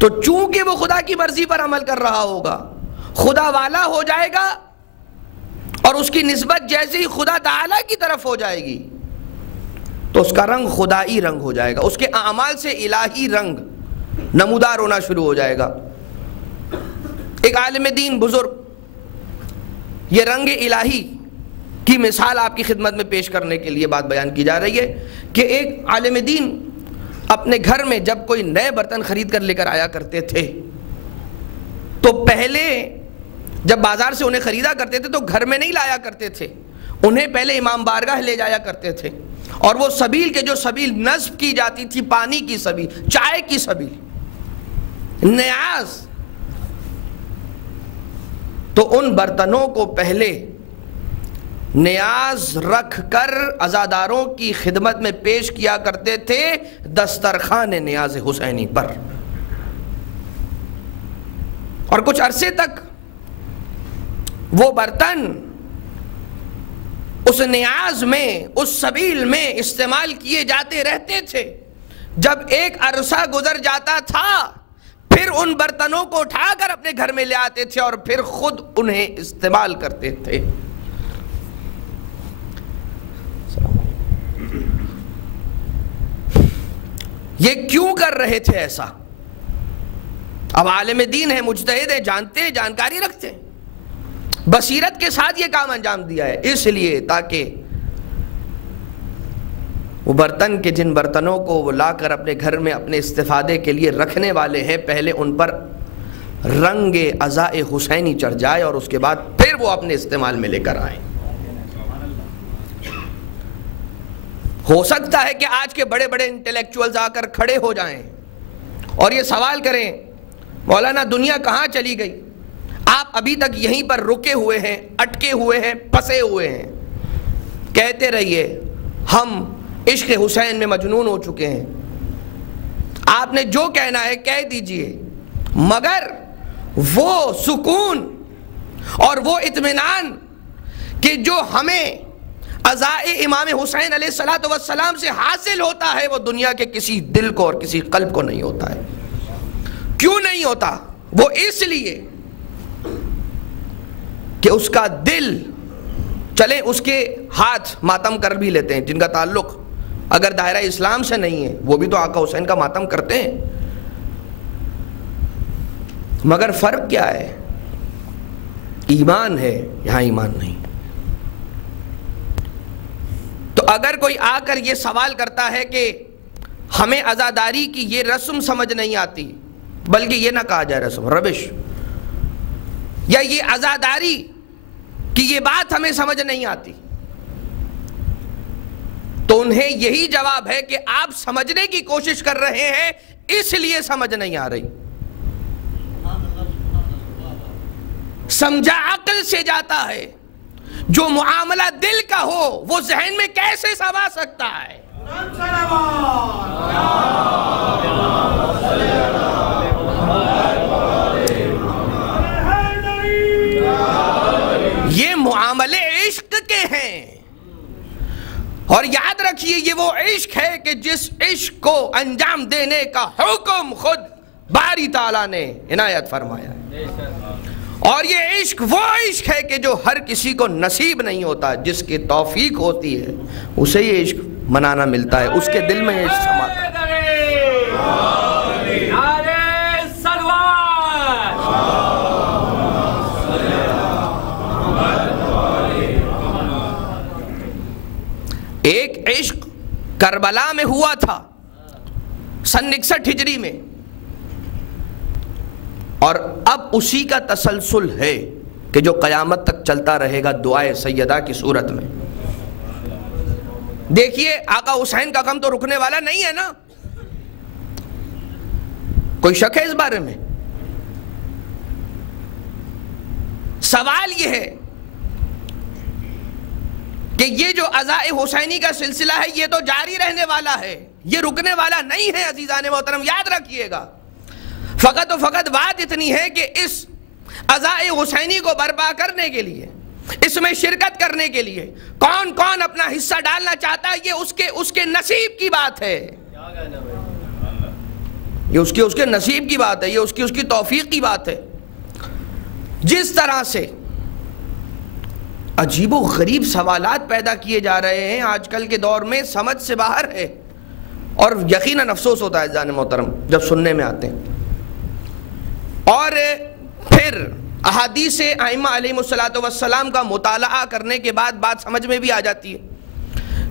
تو چونکہ وہ خدا کی مرضی پر عمل کر رہا ہوگا، خدا والا ہو جائے گا، اور اس کی نسبت جیسے ہی خدا تعالیٰ کی طرف ہو جائے گی تو اس کا رنگ خدائی رنگ ہو جائے گا، اس کے اعمال سے الہی رنگ نمودار ہونا شروع ہو جائے گا. ایک عالم دین بزرگ یہ رنگ الہی کی مثال آپ کی خدمت میں پیش کرنے کے لیے بات بیان کی جا رہی ہے کہ ایک عالم دین اپنے گھر میں جب کوئی نئے برتن خرید کر لے کر آیا کرتے تھے تو پہلے جب بازار سے انہیں خریدا کرتے تھے تو گھر میں نہیں لایا کرتے تھے، انہیں پہلے امام بارگاہ لے جایا کرتے تھے. اور وہ سبیل کے جو سبیل نصب کی جاتی تھی، پانی کی سبیل، چائے کی سبیل، نیاز، تو ان برتنوں کو پہلے نیاز رکھ کر عزاداروں کی خدمت میں پیش کیا کرتے تھے دسترخوان نیاز حسینی پر. اور کچھ عرصے تک وہ برتن اس نیاز میں، اس سبیل میں استعمال کیے جاتے رہتے تھے. جب ایک عرصہ گزر جاتا تھا پھر ان برتنوں کو اٹھا کر اپنے گھر میں لے آتے تھے اور پھر خود انہیں استعمال کرتے تھے. یہ کیوں کر رہے تھے ایسا؟ اب عالم دین ہے، مجتہد ہے، جانتے ہیں، جانکاری رکھتے ہیں، بصیرت کے ساتھ یہ کام انجام دیا ہے. اس لیے تاکہ وہ برتن کے، جن برتنوں کو وہ لا کر اپنے گھر میں اپنے استفادے کے لیے رکھنے والے ہیں، پہلے ان پر رنگ عزاء حسینی چڑھ جائے اور اس کے بعد پھر وہ اپنے استعمال میں لے کر آئیں. ہو سکتا ہے کہ آج کے بڑے بڑے انٹلیکچوئلز آ کر کھڑے ہو جائیں اور یہ سوال کریں مولانا دنیا کہاں چلی گئی؟ آپ ابھی تک یہیں پر رکے ہوئے ہیں، اٹکے ہوئے ہیں، پھنسے ہوئے ہیں. کہتے رہیے ہم عشق حسین میں مجنون ہو چکے ہیں، آپ نے جو کہنا ہے کہہ دیجئے، مگر وہ سکون اور وہ اطمینان کہ جو ہمیں عزائے امام حسین علیہ السلام سے حاصل ہوتا ہے وہ دنیا کے کسی دل کو اور کسی قلب کو نہیں ہوتا ہے. کیوں نہیں ہوتا؟ وہ اس لیے کہ اس کا دل، چلے اس کے ہاتھ ماتم کر بھی لیتے ہیں جن کا تعلق اگر دائرہ اسلام سے نہیں ہے، وہ بھی تو آقا حسین کا ماتم کرتے ہیں، مگر فرق کیا ہے؟ ایمان ہے، یہاں ایمان نہیں. تو اگر کوئی آ کر یہ سوال کرتا ہے کہ ہمیں عزاداری کی یہ رسم سمجھ نہیں آتی، بلکہ یہ نہ کہا جائے رسم، ربش، یا یہ عزاداری کی یہ بات ہمیں سمجھ نہیں آتی، تو انہیں یہی جواب ہے کہ آپ سمجھنے کی کوشش کر رہے ہیں اس لیے سمجھ نہیں آ رہی. سمجھا عقل سے جاتا ہے، جو معاملہ دل کا ہو وہ ذہن میں کیسے سما سکتا ہے؟ یہ معاملے عشق کے ہیں. اور یاد کہ جس عشق کو انجام دینے کا حکم خود باری تعالیٰ نے عنایت فرمایا ہے، اور یہ عشق وہ عشق ہے کہ جو ہر کسی کو نصیب نہیں ہوتا، جس کی توفیق ہوتی ہے اسے یہ عشق منانا ملتا ہے، اس کے دل میں یہ عشق سماتا ہے۔ ایک عشق کربلا میں ہوا تھا سن 61 ہجری میں، اور اب اسی کا تسلسل ہے کہ جو قیامت تک چلتا رہے گا دعائے سیدہ کی صورت میں۔ دیکھیے آقا حسین کا غم تو رکنے والا نہیں ہے نا، کوئی شک ہے اس بارے میں؟ سوال یہ ہے کہ یہ جو عزاء حسینی کا سلسلہ ہے یہ تو جاری رہنے والا ہے، یہ رکنے والا نہیں ہے عزیزان محترم، یاد رکھیے گا۔ فقط و فقط بات اتنی ہے کہ اس عزاء حسینی کو برپا کرنے کے لیے، اس میں شرکت کرنے کے لیے کون کون اپنا حصہ ڈالنا چاہتا ہے یہ اس کے نصیب کی بات ہے، یہ اس کے نصیب کی بات ہے، یہ اس کی توفیق کی بات ہے۔ جس طرح سے عجیب و غریب سوالات پیدا کیے جا رہے ہیں آج کل کے دور میں، سمجھ سے باہر ہے، اور یقیناً افسوس ہوتا ہے جان محترم جب سننے میں آتے ہیں۔ اور پھر احادیث ائمہ علیہ السلام کا مطالعہ کرنے کے بعد بات سمجھ میں بھی آ جاتی ہے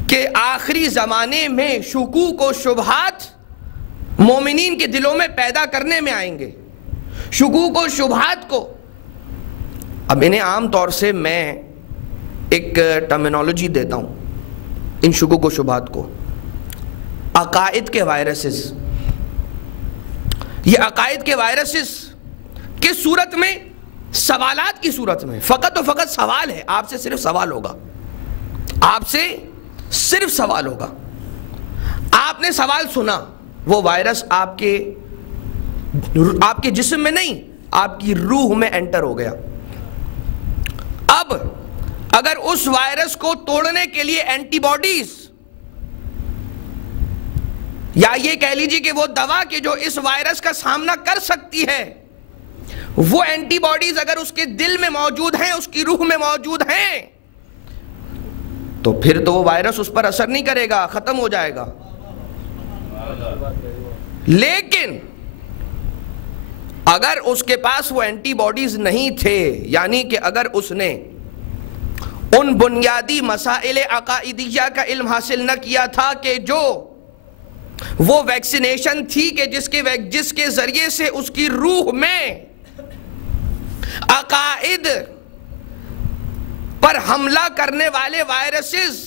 کہ آخری زمانے میں شکوک و شبہات مومنین کے دلوں میں پیدا کرنے میں آئیں گے۔ شکوک و شبہات کو اب انہیں عام طور سے میں ایک ٹرمینالوجی دیتا ہوں ان شکوک و شبہات کو، عقائد کے وائرسز۔ یہ عقائد کے وائرسز کس صورت میں؟ سوالات کی صورت میں۔ فقط و فقط سوال ہے، آپ سے صرف سوال ہوگا، آپ سے صرف سوال ہوگا۔ آپ نے سوال سنا، وہ وائرس آپ کے جسم میں نہیں، آپ کی روح میں انٹر ہو گیا۔ اب اگر اس وائرس کو توڑنے کے لیے اینٹی باڈیز، یا یہ کہہ لیجیے کہ وہ دوا کہ جو اس وائرس کا سامنا کر سکتی ہے، وہ اینٹی باڈیز اگر اس کے دل میں موجود ہیں، اس کی روح میں موجود ہیں، تو پھر تو وہ وائرس اس پر اثر نہیں کرے گا، ختم ہو جائے گا۔ لیکن اگر اس کے پاس وہ اینٹی باڈیز نہیں تھے، یعنی کہ اگر اس نے ان بنیادی مسائل عقائدیہ کا علم حاصل نہ کیا تھا کہ جو وہ ویکسینیشن تھی کہ جس کے ذریعے سے اس کی روح میں عقائد پر حملہ کرنے والے وائرسز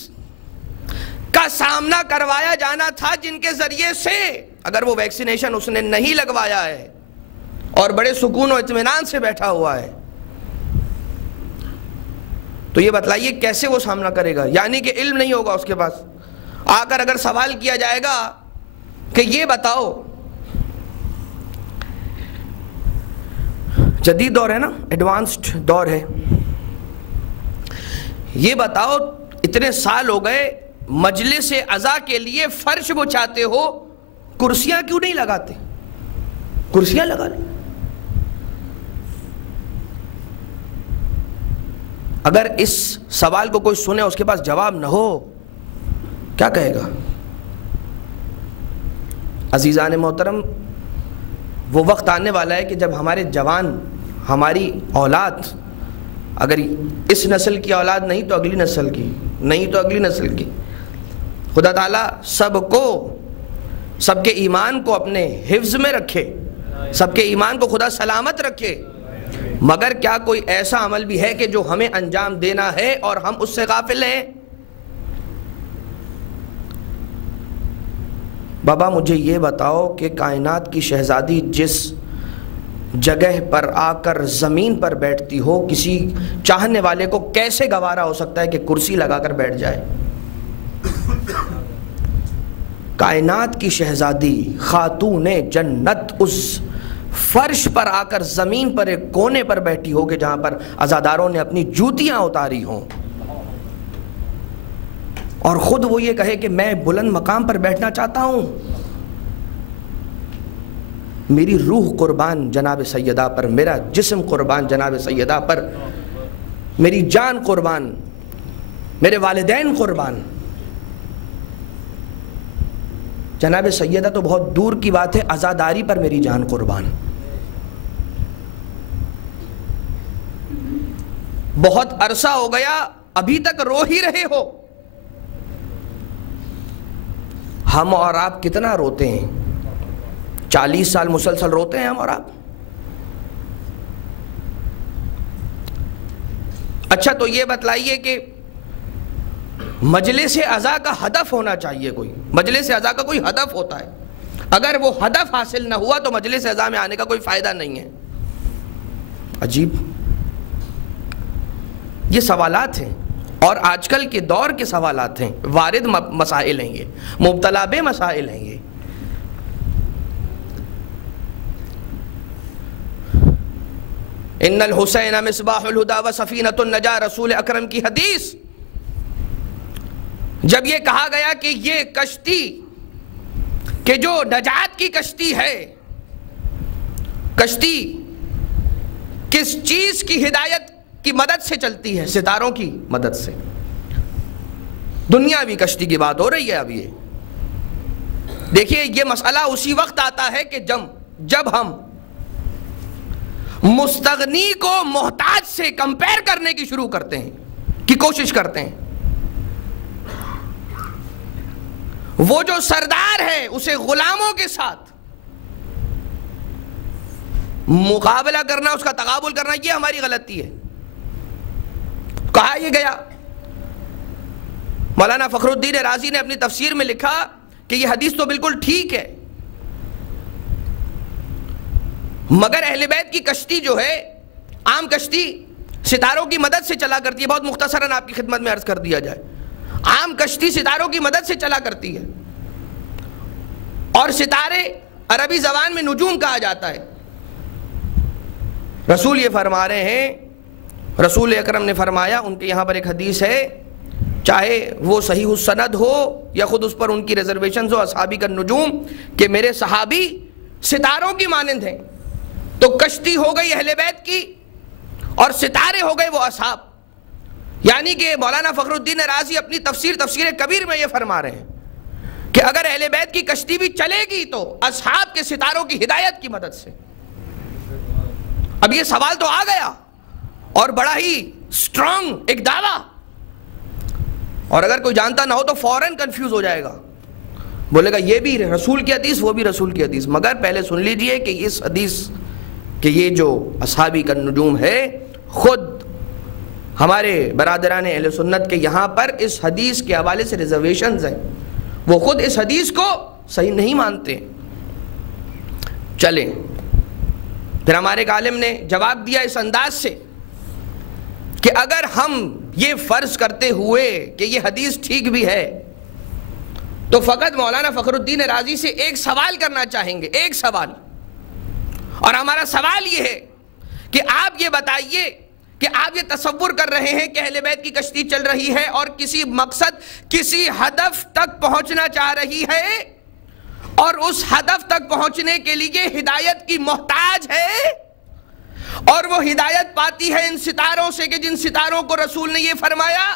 کا سامنا کروایا جانا تھا، جن کے ذریعے سے اگر وہ ویکسینیشن اس نے نہیں لگوایا ہے اور بڑے سکون و اطمینان سے بیٹھا ہوا ہے، تو یہ بتلائیے کیسے وہ سامنا کرے گا؟ یعنی کہ علم نہیں ہوگا اس کے پاس۔ آ کر اگر سوال کیا جائے گا کہ یہ بتاؤ، جدید دور ہے نا، ایڈوانسڈ دور ہے، یہ بتاؤ اتنے سال ہو گئے مجلس عزا کے لیے فرش بچھاتے ہو، کرسیاں کیوں نہیں لگاتے؟ کرسیاں لگا لیں۔ اگر اس سوال کو کوئی سنے اس کے پاس جواب نہ ہو، کیا کہے گا؟ عزیزان محترم، وہ وقت آنے والا ہے کہ جب ہمارے جوان، ہماری اولاد، اگر اس نسل کی اولاد نہیں تو اگلی نسل کی، نہیں تو اگلی نسل کی، خدا تعالیٰ سب کے ایمان کو اپنے حفظ میں رکھے، سب کے ایمان کو خدا سلامت رکھے، مگر کیا کوئی ایسا عمل بھی ہے کہ جو ہمیں انجام دینا ہے اور ہم اس سے غافل ہیں؟ بابا مجھے یہ بتاؤ کہ کائنات کی شہزادی جس جگہ پر آ کر زمین پر بیٹھتی ہو، کسی چاہنے والے کو کیسے گوارا ہو سکتا ہے کہ کرسی لگا کر بیٹھ جائے؟ کائنات کی شہزادی خاتون جنت اس فرش پر آ کر زمین پر ایک کونے پر بیٹھی ہو کہ جہاں پر عزاداروں نے اپنی جوتیاں اتاری ہوں، اور خود وہ یہ کہے کہ میں بلند مقام پر بیٹھنا چاہتا ہوں، میری روح قربان جناب سیدہ پر، میرا جسم قربان جناب سیدہ پر، میری جان قربان، میرے والدین قربان، جناب سیدہ تو بہت دور کی بات ہے، عزاداری پر میری جان قربان۔ بہت عرصہ ہو گیا ابھی تک رو ہی رہے ہو۔ ہم اور آپ کتنا روتے ہیں؟ 40 سال مسلسل روتے ہیں ہم اور آپ۔ اچھا تو یہ بتلائیے کہ مجلس عزا کا ہدف ہونا چاہیے، کوئی مجلس عزا کا کوئی ہدف ہوتا ہے، اگر وہ ہدف حاصل نہ ہوا تو مجلس عزا میں آنے کا کوئی فائدہ نہیں ہے۔ عجیب، یہ سوالات ہیں اور آج کل کے دور کے سوالات ہیں، وارد مسائل ہیں، یہ مبتلا بے مسائل ہیں۔ یہ ان الحسین مصباح الہدی و سفینۃ النجاہ، رسول اکرم کی حدیث۔ جب یہ کہا گیا کہ یہ کشتی کہ جو نجات کی کشتی ہے، کشتی کس چیز کی ہدایت کی مدد سے چلتی ہے؟ ستاروں کی مدد سے۔ دنیاوی کشتی کی بات ہو رہی ہے اب۔ یہ دیکھیے، یہ مسئلہ اسی وقت آتا ہے کہ جب ہم مستغنی کو محتاج سے کمپیر کرنے کی شروع کرتے ہیں، کی کوشش کرتے ہیں۔ وہ جو سردار ہے اسے غلاموں کے ساتھ مقابلہ کرنا، اس کا تقابل کرنا، یہ ہماری غلطی ہے۔ کہا یہ گیا، مولانا فخر الدین رازی نے اپنی تفسیر میں لکھا کہ یہ حدیث تو بالکل ٹھیک ہے، مگر اہل بیت کی کشتی جو ہے، عام کشتی ستاروں کی مدد سے چلا کرتی ہے۔ بہت مختصراً آپ کی خدمت میں عرض کر دیا جائے، عام کشتی ستاروں کی مدد سے چلا کرتی ہے، اور ستارے عربی زبان میں نجوم کہا جاتا ہے۔ رسول یہ فرما رہے ہیں، رسول اکرم نے فرمایا، ان کے یہاں پر ایک حدیث ہے، چاہے وہ صحیح السند ہو یا خود اس پر ان کی ریزرویشنز ہو، اصحابی کا نجوم، کہ میرے صحابی ستاروں کی مانند ہیں۔ تو کشتی ہو گئی اہل بیت کی اور ستارے ہو گئے وہ اصحاب۔ یعنی کہ مولانا فخر الدین رازی اپنی تفسیر کبیر میں یہ فرما رہے ہیں کہ اگر اہل بیت کی کشتی بھی چلے گی تو اصحاب کے ستاروں کی ہدایت کی مدد سے۔ اب یہ سوال تو آ گیا اور بڑا ہی سٹرونگ ایک دعویٰ، اور اگر کوئی جانتا نہ ہو تو فوراً کنفیوز ہو جائے گا، بولے گا یہ بھی رسول کی حدیث، وہ بھی رسول کی حدیث۔ مگر پہلے سن لیجئے کہ اس حدیث کہ یہ جو اصحابی کا نجوم ہے، خود ہمارے برادران اہل سنت کے یہاں پر اس حدیث کے حوالے سے ریزرویشنز ہیں، وہ خود اس حدیث کو صحیح نہیں مانتے۔ چلیں، پھر ہمارے ایک عالم نے جواب دیا اس انداز سے کہ اگر ہم یہ فرض کرتے ہوئے کہ یہ حدیث ٹھیک بھی ہے تو فقط مولانا فخر الدین رازی سے ایک سوال کرنا چاہیں گے، ایک سوال، اور ہمارا سوال یہ ہے کہ آپ یہ بتائیے کہ آپ یہ تصور کر رہے ہیں کہ اہل بیت کی کشتی چل رہی ہے اور کسی مقصد، کسی ہدف تک پہنچنا چاہ رہی ہے، اور اس ہدف تک پہنچنے کے لیے ہدایت کی محتاج ہے، اور وہ ہدایت پاتی ہے ان ستاروں سے کہ جن ستاروں کو رسول نے یہ فرمایا۔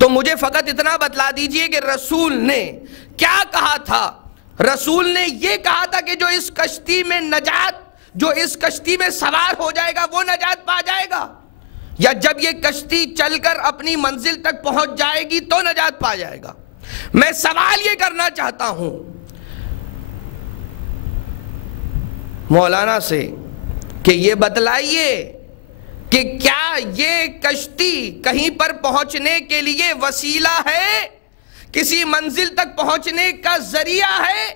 تو مجھے فقط اتنا بتلا دیجئے کہ رسول نے کیا کہا تھا؟ رسول نے یہ کہا تھا کہ جو اس کشتی میں نجات، جو اس کشتی میں سوار ہو جائے گا وہ نجات پا جائے گا، یا جب یہ کشتی چل کر اپنی منزل تک پہنچ جائے گی تو نجات پا جائے گا؟ میں سوال یہ کرنا چاہتا ہوں مولانا سے کہ یہ بتلائیے کہ کیا یہ کشتی کہیں پر پہنچنے کے لیے وسیلہ ہے، کسی منزل تک پہنچنے کا ذریعہ ہے،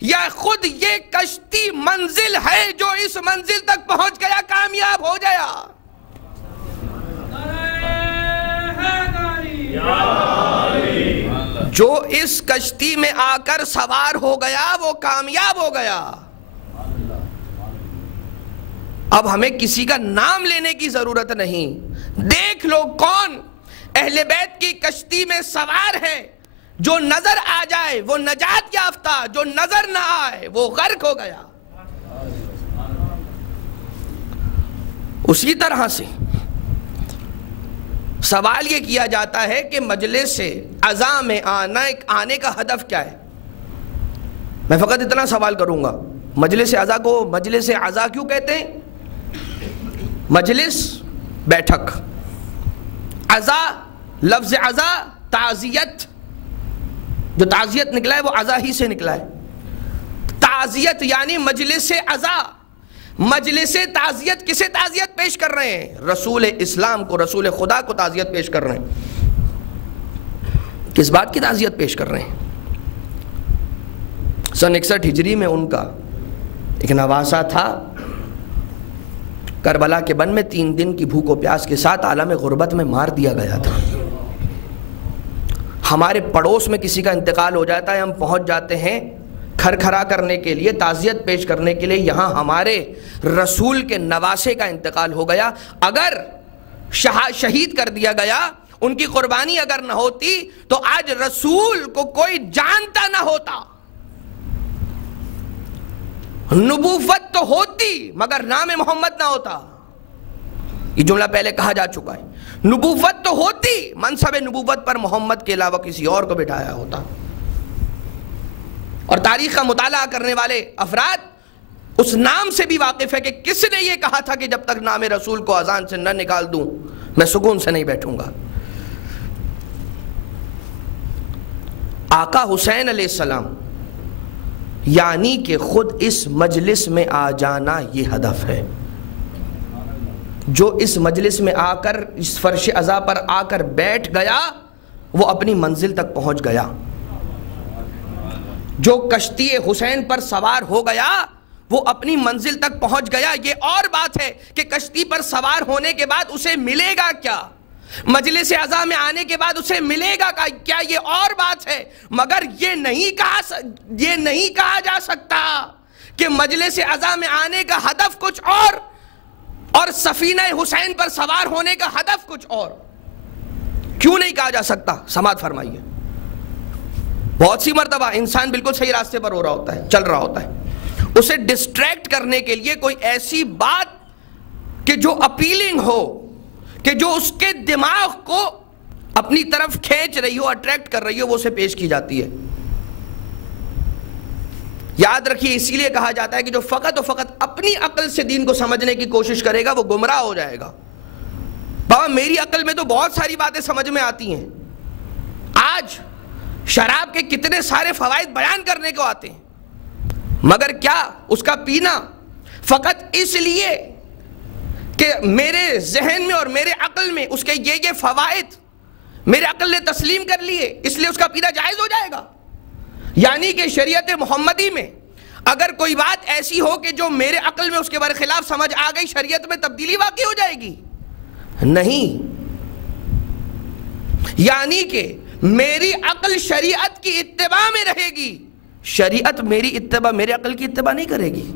یا خود یہ کشتی منزل ہے جو اس منزل تک پہنچ گیا کامیاب ہو گیا؟ جو اس کشتی میں آ کر سوار ہو گیا وہ کامیاب ہو گیا۔ اب ہمیں کسی کا نام لینے کی ضرورت نہیں، دیکھ لو کون اہل بیت کی کشتی میں سوار ہے، جو نظر آ جائے وہ نجات یافتہ، جو نظر نہ آئے وہ غرق ہو گیا۔ اسی طرح سے سوال یہ کیا جاتا ہے کہ مجلس عزا میں آنے کا ہدف کیا ہے؟ میں فقط اتنا سوال کروں گا، مجلس عزا کو مجلس عزا کیوں کہتے ہیں؟ مجلس بیٹھک، عزا لفظ عزا تعزیت، جو تعزیت نکلا ہے وہ عزا ہی سے نکلا ہے۔ تعزیت یعنی مجلس عزا، مجلس تعزیت کسے تعزیت پیش کر رہے ہیں؟ رسول اسلام کو، رسول خدا کو تعزیت پیش کر رہے ہیں۔ کس بات کی تعزیت پیش کر رہے ہیں؟ سن 61 ہجری میں ان کا ایک نواسہ تھا، کربلا کے بن میں 3 دن کی بھوک و پیاس کے ساتھ عالم غربت میں مار دیا گیا تھا۔ ہمارے پڑوس میں کسی کا انتقال ہو جاتا ہے، ہم پہنچ جاتے ہیں کھرکھرا کرنے کے لیے، تعزیت پیش کرنے کے لیے۔ یہاں ہمارے رسول کے نواسے کا انتقال ہو گیا، اگر شہید کر دیا گیا، ان کی قربانی اگر نہ ہوتی تو آج رسول کو کوئی جانتا نہ ہوتا۔ نبوت تو ہوتی مگر نام محمد نہ ہوتا، یہ جملہ پہلے کہا جا چکا ہے۔ نبوت تو ہوتی، منصب نبوت پر محمد کے علاوہ کسی اور کو بٹھایا ہوتا۔ اور تاریخ کا مطالعہ کرنے والے افراد اس نام سے بھی واقف ہے کہ کس نے یہ کہا تھا کہ جب تک نام رسول کو اذان سے نہ نکال دوں میں سکون سے نہیں بیٹھوں گا۔ آقا حسین علیہ السلام یعنی کہ خود اس مجلس میں آ جانا یہ ہدف ہے۔ جو اس مجلس میں آ کر اس فرش عزا پر آ کر بیٹھ گیا وہ اپنی منزل تک پہنچ گیا۔ جو کشتی حسین پر سوار ہو گیا وہ اپنی منزل تک پہنچ گیا۔ یہ اور بات ہے کہ کشتی پر سوار ہونے کے بعد اسے ملے گا کیا، مجلس عزا میں آنے کے بعد اسے ملے گا کیا، یہ اور بات ہے۔ مگر یہ نہیں کہا جا سکتا کہ مجلس عزا میں آنے کا ہدف کچھ اور سفینہ حسین پر سوار ہونے کا ہدف کچھ اور۔ کیوں نہیں کہا جا سکتا؟ سماعت فرمائیے۔ بہت سی مرتبہ انسان بالکل صحیح راستے پر ہو رہا ہوتا ہے، چل رہا ہوتا ہے، اسے ڈسٹریکٹ کرنے کے لیے کوئی ایسی بات کہ جو اپیلنگ ہو، کہ جو اس کے دماغ کو اپنی طرف کھینچ رہی ہو، اٹریکٹ کر رہی ہو، وہ اسے پیش کی جاتی ہے۔ یاد رکھیے، اسی لیے کہا جاتا ہے کہ جو فقط و فقط اپنی عقل سے دین کو سمجھنے کی کوشش کرے گا وہ گمراہ ہو جائے گا۔ بابا میری عقل میں تو بہت ساری باتیں سمجھ میں آتی ہیں، آج شراب کے کتنے سارے فوائد بیان کرنے کو آتے ہیں، مگر کیا اس کا پینا فقط اس لیے کہ میرے ذہن میں اور میرے عقل میں اس کے یہ فوائد میرے عقل نے تسلیم کر لیے اس لیے اس کا پینا جائز ہو جائے گا؟ یعنی کہ شریعت محمدی میں اگر کوئی بات ایسی ہو کہ جو میرے عقل میں اس کے برخلاف سمجھ آ گئی، شریعت میں تبدیلی واقع ہو جائے گی؟ نہیں، یعنی کہ میری عقل شریعت کی اتباع میں رہے گی، شریعت میری عقل کی اتباع نہیں کرے گی۔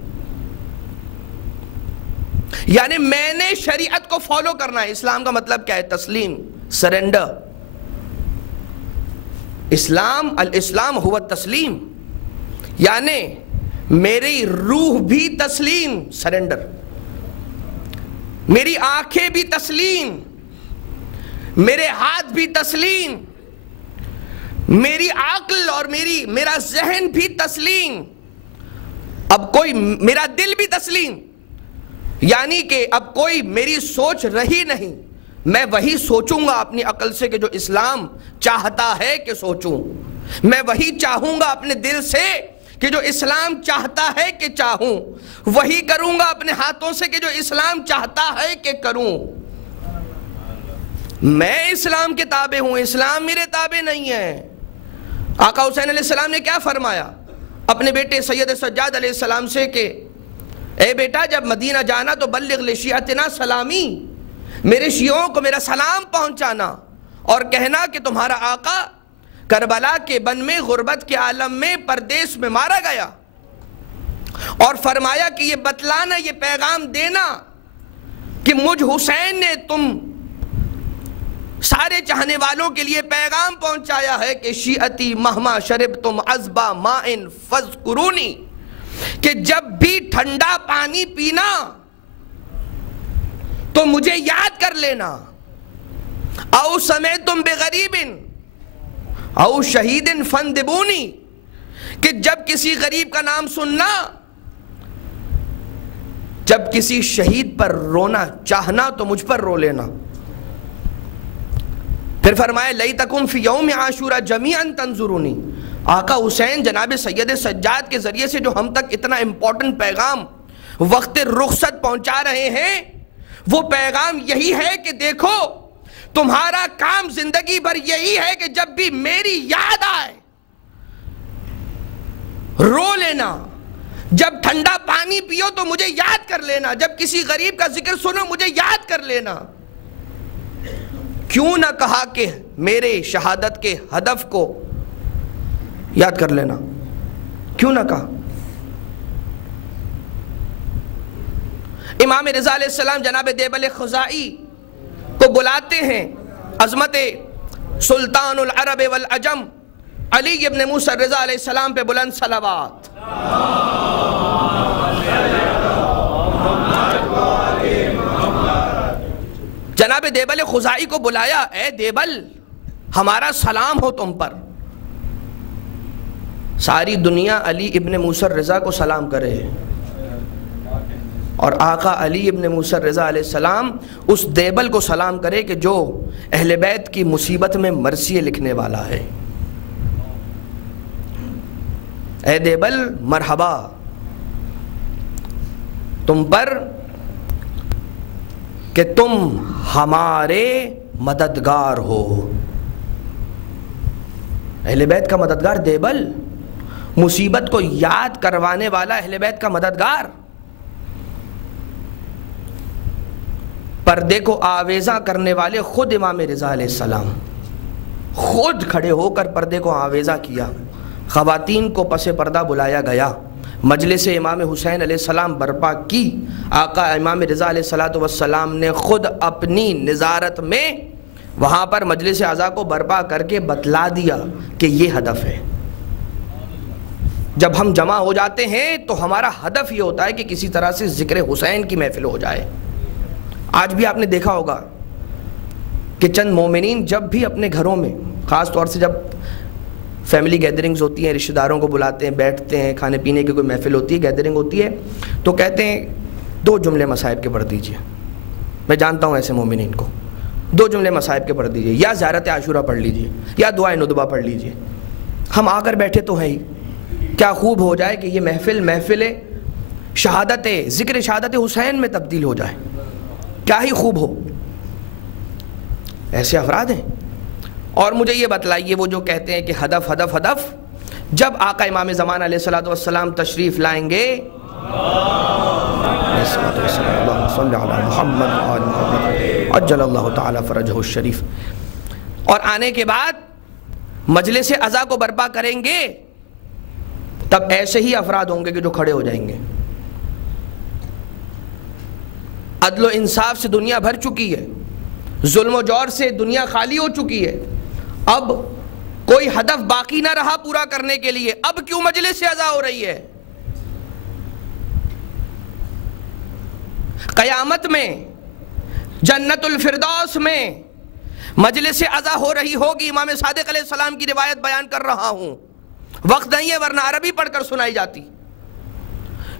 یعنی میں نے شریعت کو فالو کرنا ہے۔ اسلام کا مطلب کیا ہے؟ تسلیم، سرنڈر۔ الاسلام هو التسلیم، یعنی میری روح بھی تسلیم، سرنڈر، میری آنکھیں بھی تسلیم، میرے ہاتھ بھی تسلیم، میری عقل اور میرا ذہن بھی تسلیم، اب کوئی میرا دل بھی تسلیم، یعنی کہ اب کوئی میری سوچ رہی نہیں، میں وہی سوچوں گا اپنی عقل سے کہ جو اسلام چاہتا ہے کہ سوچوں، میں وہی چاہوں گا اپنے دل سے کہ جو اسلام چاہتا ہے کہ چاہوں، وہی کروں گا اپنے ہاتھوں سے کہ جو اسلام چاہتا ہے کہ کروں۔ میں اسلام کے تابع ہوں، اسلام میرے تابع نہیں ہے۔ آقا حسین علیہ السلام نے کیا فرمایا اپنے بیٹے سید سجاد علیہ السلام سے کہ اے بیٹا جب مدینہ جانا تو بلغ لشیعتنا سلامی، میرے شیعوں کو میرا سلام پہنچانا اور کہنا کہ تمہارا آقا کربلا کے بن میں غربت کے عالم میں پردیس میں مارا گیا، اور فرمایا کہ یہ بتلانا، یہ پیغام دینا کہ مجھ حسین نے سارے چاہنے والوں کے لیے پیغام پہنچایا ہے کہ شیعتی مہما شربتم عذبا ماء فاذکرونی، کہ جب بھی ٹھنڈا پانی پینا تو مجھے یاد کر لینا، او سمعتم بغریب او شہید فاندبونی، کہ جب کسی غریب کا نام سننا، جب کسی شہید پر رونا چاہنا تو مجھ پر رو لینا۔ پھر فرمائے لیتکم فی یوم عاشورا جمیعا تنظرونی۔ آقا حسین جناب سید سجاد کے ذریعے سے جو ہم تک اتنا امپورٹنٹ پیغام وقت رخصت پہنچا رہے ہیں، وہ پیغام یہی ہے کہ دیکھو تمہارا کام زندگی بھر یہی ہے کہ جب بھی میری یاد آئے رو لینا، جب ٹھنڈا پانی پیو تو مجھے یاد کر لینا، جب کسی غریب کا ذکر سنو مجھے یاد کر لینا۔ کیوں نہ کہا کہ میرے شہادت کے ہدف کو یاد کر لینا، کیوں نہ کہا؟ امام رضا علیہ السلام جناب دیبل خزائی کو بلاتے ہیں، عظمت سلطان العرب والعجم علی ابن موسیٰ رضا علیہ السلام پہ بلند صلوات۔ جناب دیبل خزائی کو بلایا، اے دیبل ہمارا سلام ہو تم پر۔ ساری دنیا علی ابن موسیٰ رضا کو سلام کرے، اور آقا علی ابن موسیٰ رضا علیہ السلام اس دیبل کو سلام کرے کہ جو اہل بیت کی مصیبت میں مرثیے لکھنے والا ہے۔ اے دیبل مرحبا تم پر کہ تم ہمارے مددگار ہو۔ اہل بیت کا مددگار دیبل، مصیبت کو یاد کروانے والا اہل بیت کا مددگار، پردے کو آویزاں کرنے والے خود امام رضا علیہ السلام خود کھڑے ہو کر پردے کو آویزاں کیا، خواتین کو پس پردہ بلایا گیا، مجلس امام حسین علیہ السلام برپا کی۔ آقا امام رضا علیہ السلام نے خود اپنی نظارت میں وہاں پر مجلس عزا کو برپا کر کے بتلا دیا کہ یہ ہدف ہے۔ جب ہم جمع ہو جاتے ہیں تو ہمارا ہدف یہ ہوتا ہے کہ کسی طرح سے ذکر حسین کی محفل ہو جائے۔ آج بھی آپ نے دیکھا ہوگا کہ چند مومنین جب بھی اپنے گھروں میں، خاص طور سے جب فیملی گیدرنگز ہوتی ہیں، رشتہ داروں کو بلاتے ہیں، بیٹھتے ہیں، کھانے پینے کی کوئی محفل ہوتی ہے، گیدرنگ ہوتی ہے، تو کہتے ہیں 2 جملے مصائب کے پڑھ دیجئے۔ میں جانتا ہوں ایسے مومنین کو، 2 جملے مصائب کے پڑھ دیجئے، یا زیارت عاشورہ پڑھ لیجئے، یا دعائے ندبہ پڑھ لیجئے۔ ہم آ کر بیٹھے تو ہیں ہی، کیا خوب ہو جائے کہ یہ محفل شہادت، ذکر شہادت حسین میں تبدیل ہو جائے، کیا ہی خوب ہو۔ ایسے افراد ہیں۔ اور مجھے یہ بتلائیے، وہ جو کہتے ہیں کہ ہدف ہدف ہدف، جب آقا امام زمان علیہ السلام تشریف لائیں گے، اللہم صلی علی محمد آل محمد عجل اللہ تعالی فرجہ الشریف، اور آنے کے بعد مجلس عزا کو برپا کریں گے، تب ایسے ہی افراد ہوں گے کہ جو کھڑے ہو جائیں گے۔ عدل و انصاف سے دنیا بھر چکی ہے، ظلم و جور سے دنیا خالی ہو چکی ہے، اب کوئی ہدف باقی نہ رہا پورا کرنے کے لیے۔ اب کیوں مجلس عزا ہو رہی ہے؟ قیامت میں جنت الفردوس میں مجلس عزا ہو رہی ہوگی۔ امام صادق علیہ السلام کی روایت بیان کر رہا ہوں، وقت نہیں ہے ورنہ عربی پڑھ کر سنائی جاتی۔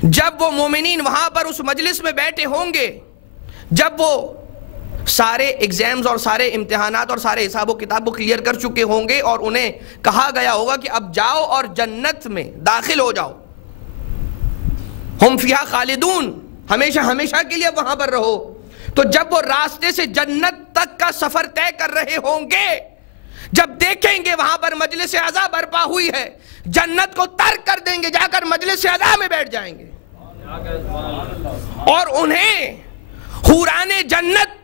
جب وہ مومنین وہاں پر اس مجلس میں بیٹھے ہوں گے، جب وہ سارے ایگزامز اور سارے امتحانات اور سارے حساب و کتاب کو کلیئر کر چکے ہوں گے، اور انہیں کہا گیا ہوگا کہ اب جاؤ اور جنت میں داخل ہو جاؤ، ہم فیہا خالدون، ہمیشہ ہمیشہ کے لیے وہاں پر رہو، تو جب وہ راستے سے جنت تک کا سفر طے کر رہے ہوں گے، جب دیکھیں گے وہاں پر مجلس عزا برپا ہوئی ہے، جنت کو ترک کر دیں گے، جا کر مجلس عزا میں بیٹھ جائیں گے، اور انہیں حوران جنت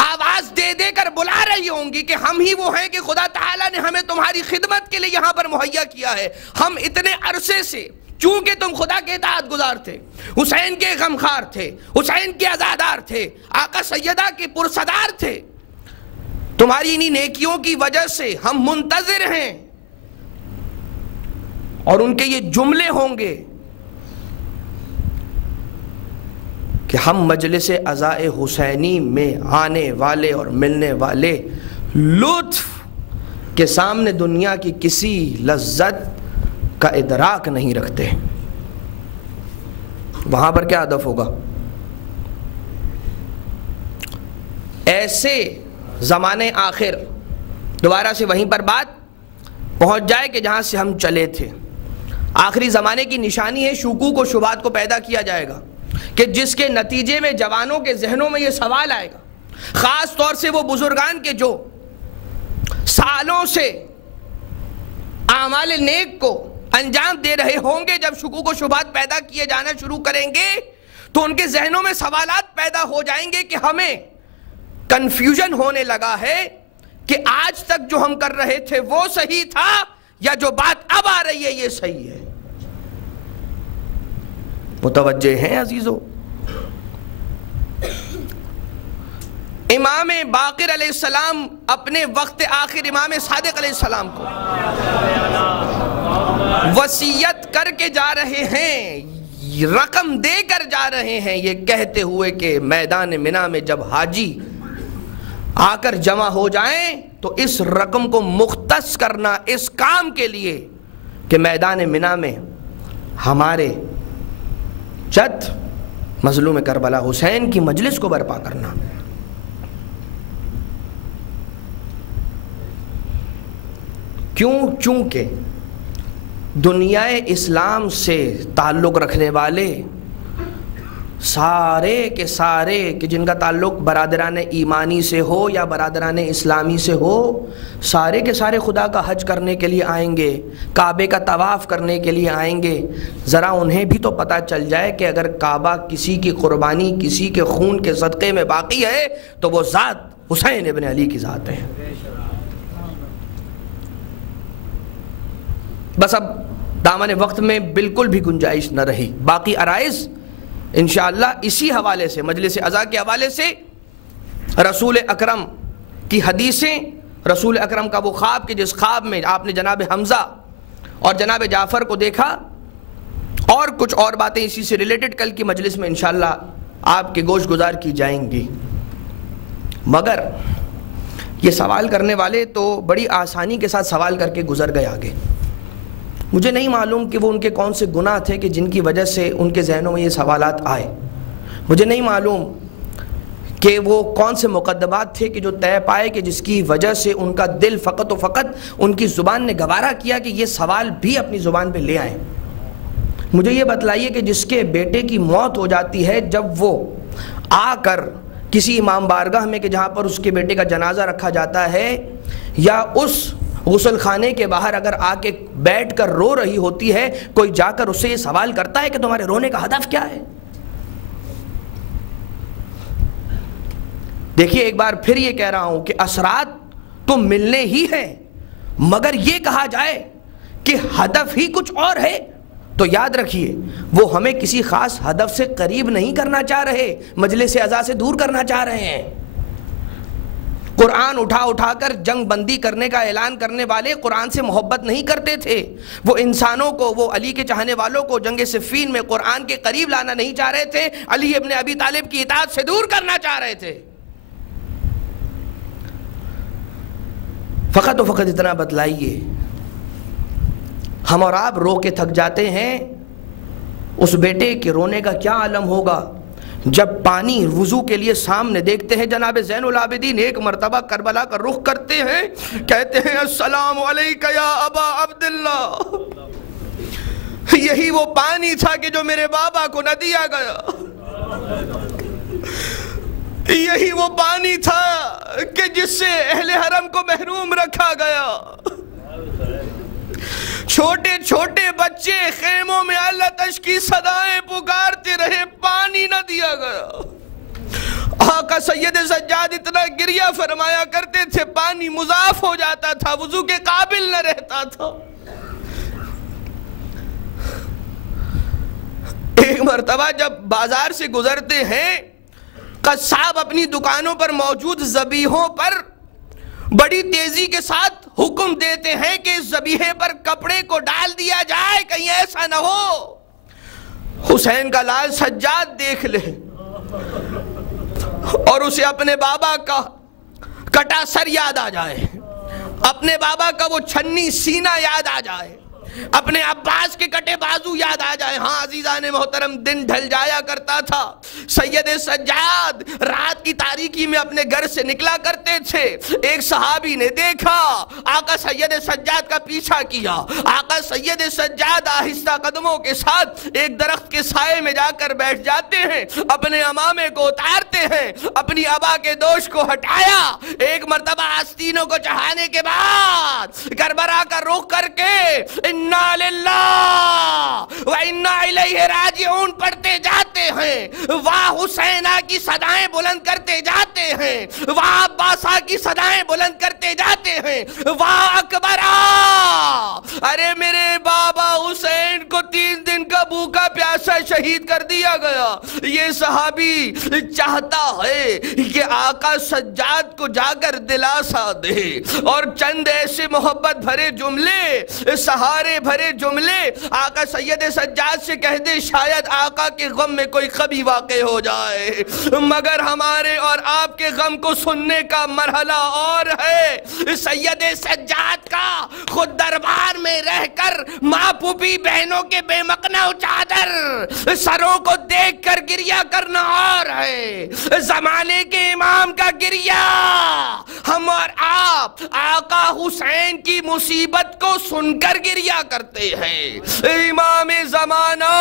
آواز دے دے کر بلا رہی ہوں گی کہ ہم ہی وہ ہیں کہ خدا تعالیٰ نے ہمیں تمہاری خدمت کے لیے یہاں پر مہیا کیا ہے۔ ہم اتنے عرصے سے، چونکہ تم خدا کے اطاعت گزار تھے، حسین کے غمخوار تھے، حسین کے عزادار تھے، آقا سیدہ کے پرصدار تھے، تمہاری انہی نیکیوں کی وجہ سے ہم منتظر ہیں. اور ان کے یہ جملے ہوں گے کہ ہم مجلس عزائے حسینی میں آنے والے اور ملنے والے لطف کے سامنے دنیا کی کسی لذت کا ادراک نہیں رکھتے. وہاں پر کیا ہدف ہوگا؟ ایسے زمانے آخر دوبارہ سے وہیں پر بات پہنچ جائے کہ جہاں سے ہم چلے تھے. آخری زمانے کی نشانی ہے شکوک و شبہات کو پیدا کیا جائے گا کہ جس کے نتیجے میں جوانوں کے ذہنوں میں یہ سوال آئے گا، خاص طور سے وہ بزرگان کے جو سالوں سے اعمال نیک کو انجام دے رہے ہوں گے، جب شکوک و شبہات پیدا کیے جانا شروع کریں گے تو ان کے ذہنوں میں سوالات پیدا ہو جائیں گے کہ ہمیں کنفیوژن ہونے لگا ہے کہ آج تک جو ہم کر رہے تھے وہ صحیح تھا یا جو بات اب آ رہی ہے یہ صحیح ہے. متوجہ ہیں عزیزو؟ امام باقر علیہ السلام اپنے وقت آخر امام صادق علیہ السلام کو وصیت کر کے جا رہے ہیں، رقم دے کر جا رہے ہیں، یہ کہتے ہوئے کہ میدان منی میں جب حاجی آ کر جمع ہو جائیں تو اس رقم کو مختص کرنا اس کام کے لیے کہ میدان منی میں ہمارے جد مظلوم کربلا حسین کی مجلس کو برپا کرنا. کیوں؟ چونکہ دنیا اسلام سے تعلق رکھنے والے سارے کے سارے کہ جن کا تعلق برادران ایمانی سے ہو یا برادران اسلامی سے ہو، سارے کے سارے خدا کا حج کرنے کے لیے آئیں گے، کعبے کا طواف کرنے کے لیے آئیں گے. ذرا انہیں بھی تو پتہ چل جائے کہ اگر کعبہ کسی کی قربانی، کسی کے خون کے صدقے میں باقی ہے تو وہ ذات حسین ابن علی کی ذات ہے. بس اب دامن وقت میں بالکل بھی گنجائش نہ رہی. باقی عرائض انشاءاللہ اسی حوالے سے، مجلس عزا کے حوالے سے، رسول اکرم کی حدیثیں، رسول اکرم کا وہ خواب کہ جس خواب میں آپ نے جناب حمزہ اور جناب جعفر کو دیکھا، اور کچھ اور باتیں اسی سے ریلیٹڈ کل کی مجلس میں انشاءاللہ آپ کے گوش گزار کی جائیں گی. مگر یہ سوال کرنے والے تو بڑی آسانی کے ساتھ سوال کر کے گزر گئے آگے. مجھے نہیں معلوم کہ وہ ان کے کون سے گناہ تھے کہ جن کی وجہ سے ان کے ذہنوں میں یہ سوالات آئے. مجھے نہیں معلوم کہ وہ کون سے مقدمات تھے کہ جو طے پائے کہ جس کی وجہ سے ان کا دل فقط و فقط ان کی زبان نے گوارا کیا کہ یہ سوال بھی اپنی زبان پہ لے آئیں. مجھے یہ بتلائیے کہ جس کے بیٹے کی موت ہو جاتی ہے، جب وہ آ کر کسی امام بارگاہ میں کہ جہاں پر اس کے بیٹے کا جنازہ رکھا جاتا ہے، یا اس غسل خانے کے باہر اگر آ کے بیٹھ کر رو رہی ہوتی ہے، کوئی جا کر اس سے یہ سوال کرتا ہے کہ تمہارے رونے کا ہدف کیا ہے؟ دیکھیے ایک بار پھر یہ کہہ رہا ہوں کہ اثرات تو ملنے ہی ہیں، مگر یہ کہا جائے کہ ہدف ہی کچھ اور ہے تو یاد رکھیے وہ ہمیں کسی خاص ہدف سے قریب نہیں کرنا چاہ رہے، مجلس عزا سے دور کرنا چاہ رہے ہیں. قرآن اٹھا کر جنگ بندی کرنے کا اعلان کرنے والے قرآن سے محبت نہیں کرتے تھے. وہ انسانوں کو، وہ علی کے چاہنے والوں کو جنگ صفین میں قرآن کے قریب لانا نہیں چاہ رہے تھے، علی ابن ابی طالب کی اطاعت سے دور کرنا چاہ رہے تھے. فقط و فقط اتنا بتلائیے، ہم اور آپ رو کے تھک جاتے ہیں، اس بیٹے کے رونے کا کیا عالم ہوگا جب پانی وضو کے لیے سامنے دیکھتے ہیں. جناب زین العابدین ایک مرتبہ کربلا کا رخ کرتے ہیں، کہتے ہیں السلام علیکہ یا ابا عبداللہ. یہی وہ پانی تھا کہ جو میرے بابا کو نہ دیا گیا، یہی وہ پانی تھا کہ جس سے اہل حرم کو محروم رکھا گیا. چھوٹے چھوٹے بچے خیموں میں اللہ تش کی صدائیں پکارتے رہے، پانی نہ دیا گیا. آقا سید سجاد اتنا گریہ فرمایا کرتے تھے، پانی مضاف ہو جاتا تھا، وضو کے قابل نہ رہتا تھا. ایک مرتبہ جب بازار سے گزرتے ہیں، قصاب اپنی دکانوں پر موجود ذبیحوں پر بڑی تیزی کے ساتھ حکم دیتے ہیں کہ اس ذبیحے پر کپڑے کو ڈال دیا جائے، کہیں ایسا نہ ہو حسین کا لال سجاد دیکھ لے اور اسے اپنے بابا کا کٹا سر یاد آ جائے، اپنے بابا کا وہ چھنی سینہ یاد آ جائے، اپنے عباس کے کٹے بازو یاد آ جائے۔ ہاں عزیزان محترم، دن ڈھل جایا کرتا تھا، سید سجاد رات کی تاریکی میں اپنے گھر سے نکلا کرتے تھے۔ ایک صحابی نے دیکھا، آقا سید سجاد کا پیچھا کیا، آقا سید سجاد آہستہ قدموں کے ساتھ ایک درخت کے سائے میں جا کر بیٹھ جاتے ہیں، اپنے امامے کو اتارتے ہیں، اپنی ابا کے دوش کو ہٹایا، ایک مرتبہ آستینوں کو چڑھانے کے بعد کربلا کا رخ کر کے اِنَّا لِلَّهِ وَإِنَّا إِلَيْهِ راجعون پڑھتے جاتے ہیں، واہ حسینہ کی صدائیں بلند کرتے جاتے ہیں، واہ عباسہ کی صدائیں بلند کرتے جاتے ہیں، واہ اکبرہ، ارے میرے بابا حسین کو 3 دن کا بھوکا پیاسا شہید کر دیا گیا۔ یہ صحابی چاہتا ہے کہ آقا سجاد کو جا کر دلاسا دے اور چند ایسے محبت بھرے جملے، سہارے بھرے جملے آقا سید سجاد سے کہہ دے، شاید آقا کے غم میں کوئی کمی واقع ہو جائے، مگر ہمارے اور آپ کے غم کو سننے کا مرحلہ اور ہے۔ سید سجاد کا خود دربار میں رہ کر ماں پھوپھی بہنوں کے بے مقنع چادر سروں کو دیکھ کر گریہ کرنا اور ہے، زمانے کے امام کا گریہ ہم اور آپ آقا حسین کی مصیبت کو سن کر گریہ کرتے ہیں۔ امام زمانہ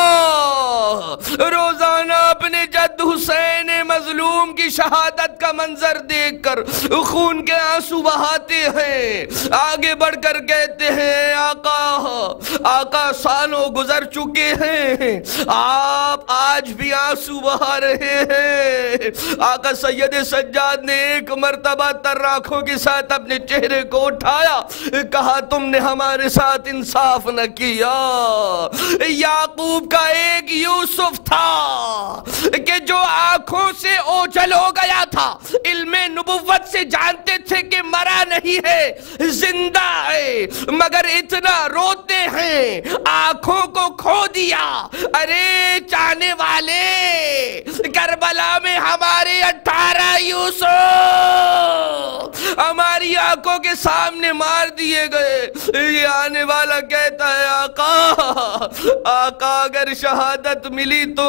روزانہ اپنے جد حسین مظلوم کی شہادت کا منظر دیکھ کر خون کے آنسو بہاتے ہیں، آگے بڑھ کر کہتے ہیں آقا سالوں گزر چکے ہیں، آپ آج بھی آنسو بہا رہے ہیں۔ آقا سید سجاد نے ایک مرتبہ تر آنکھوں کے ساتھ اپنے چہرے کو اٹھایا، کہا تم نے ہمارے ساتھ انصاف نہ کیا۔ یعقوب کا ایک یوسف تھا کہ جو آنکھوں سے اوجھل ہو گیا تھا، علم نبوت سے جانتے تھے کہ مرا نہیں ہے، زندہ ہے، مگر اتنا روتے ہیں آنکھوں کو کھو دیا۔ ارے چاہنے والے، کربلا میں ہمارے 18 یوسف ہماری آنکھوں کے سامنے مار دیے گئے۔ یہ آنے والا کہتا ہے آقا اگر شہادت ملی تو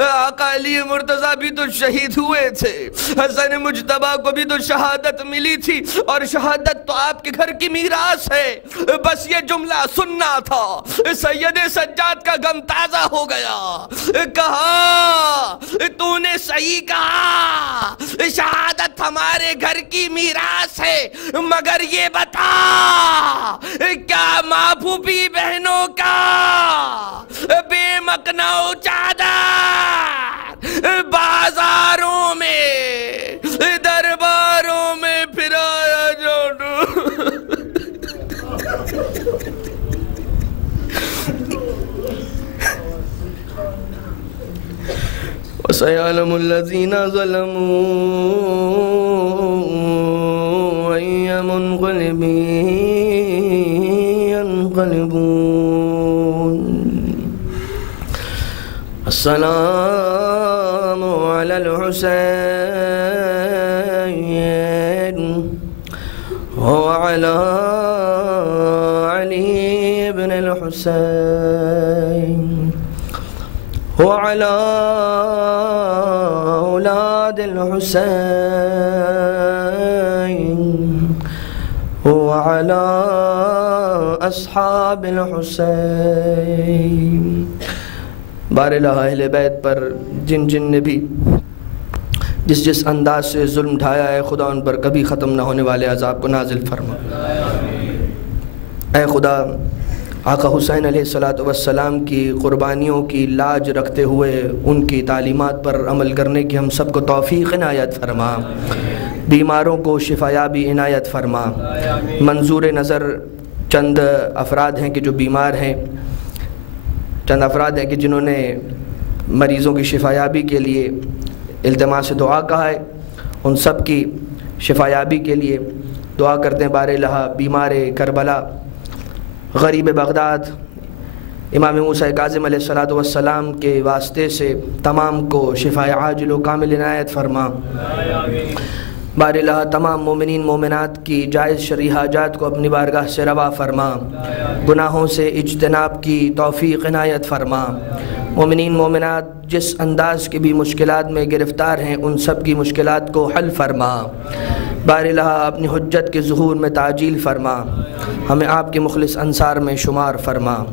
آقا علی مرتضیٰ بھی تو شہید ہوئے تھے، حسن مجتبیٰ کو بھی تو شہادت ملی تھی، اور شہادت تو آپ کے گھر کی میراث ہے، بس یہ جملہ سننا تھا۔ سید سجاد کا غم تازہ ہو گیا، کہا تو نے صحیح کہا، شہادت ہمارے گھر کی میراث ہے، مگر یہ بتا کیا ماں پھوپھی بہنوں کا بے مقنع چادر بازاروں میں درباروں میں پھرایا جانو۔ وَسَيَعْلَمُ الَّذِينَ ظَلَمُوا أَيَّ مُنقَلِبٍ ينقلبون۔ السلام علی الحسین وعلی علی بن الحسین وعلى أولاد الحسين وعلى أصحاب الحسين۔ بار الہ اہل بیت پر جن جن نے بھی جس انداز سے ظلم ڈھایا ہے، خدا ان پر کبھی ختم نہ ہونے والے عذاب کو نازل فرما۔ اے خدا، آقا حسین علیہ السلام کی قربانیوں کی لاج رکھتے ہوئے ان کی تعلیمات پر عمل کرنے کی ہم سب کو توفیق عنایت فرما، بیماروں کو شفایابی عنایت فرما۔ منظور نظر چند افراد ہیں کہ جو بیمار ہیں، چند افراد ہیں کہ جنہوں نے مریضوں کی شفایابی کے لیے التماس دعا کہا ہے، ان سب کی شفایابی کے لیے دعا کرتے ہیں بار الہ بیمار کربلا، غریب بغداد، امام موسیٰ کاظم علیہ الصلوۃ والسلام کے واسطے سے تمام کو شفائے عاجل و کامل عنایت فرما۔ بار الہ تمام مومنین مومنات کی جائز شرعی حاجات کو اپنی بارگاہ سے روا فرما، گناہوں سے اجتناب کی توفیق عنایت فرما۔ مومنین مومنات جس انداز کی بھی مشکلات میں گرفتار ہیں ان سب کی مشکلات کو حل فرما۔ بار الہ اپنی حجت کے ظہور میں تعجیل فرما، ہمیں آپ کے مخلص انصار میں شمار فرما۔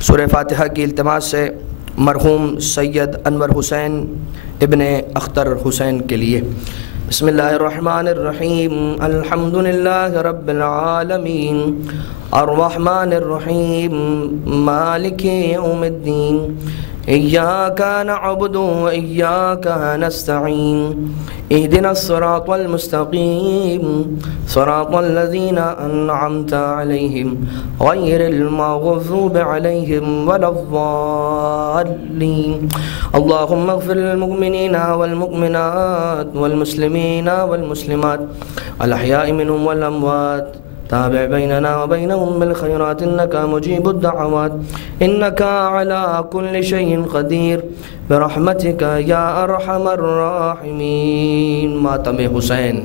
سورہ فاتحہ کی التماس سے مرحوم سید انور حسین ابن اختر حسین کے لیے۔ بسم اللہ الرحمن الرحیم، الحمد للہ رب العالمین، الرحمن الرحیم، مالک یوم الدین، ایاک نعبد و ایاک نستعین، اہدنا الصراط المستقیم، صراط الذین انعمت علیہم غیر المغضوب علیہم ولا الضالین۔ اللہم اغفر للمؤمنین والمؤمنات والمسلمین والمسلمات الاحیاء منهم والاموات، تابع بيننا وبينهم بالخيرات إنك مجيب الدعوات، إنك على كل شيء قدير، برحمتك يا أرحم الراحمين۔ ماتم حسین۔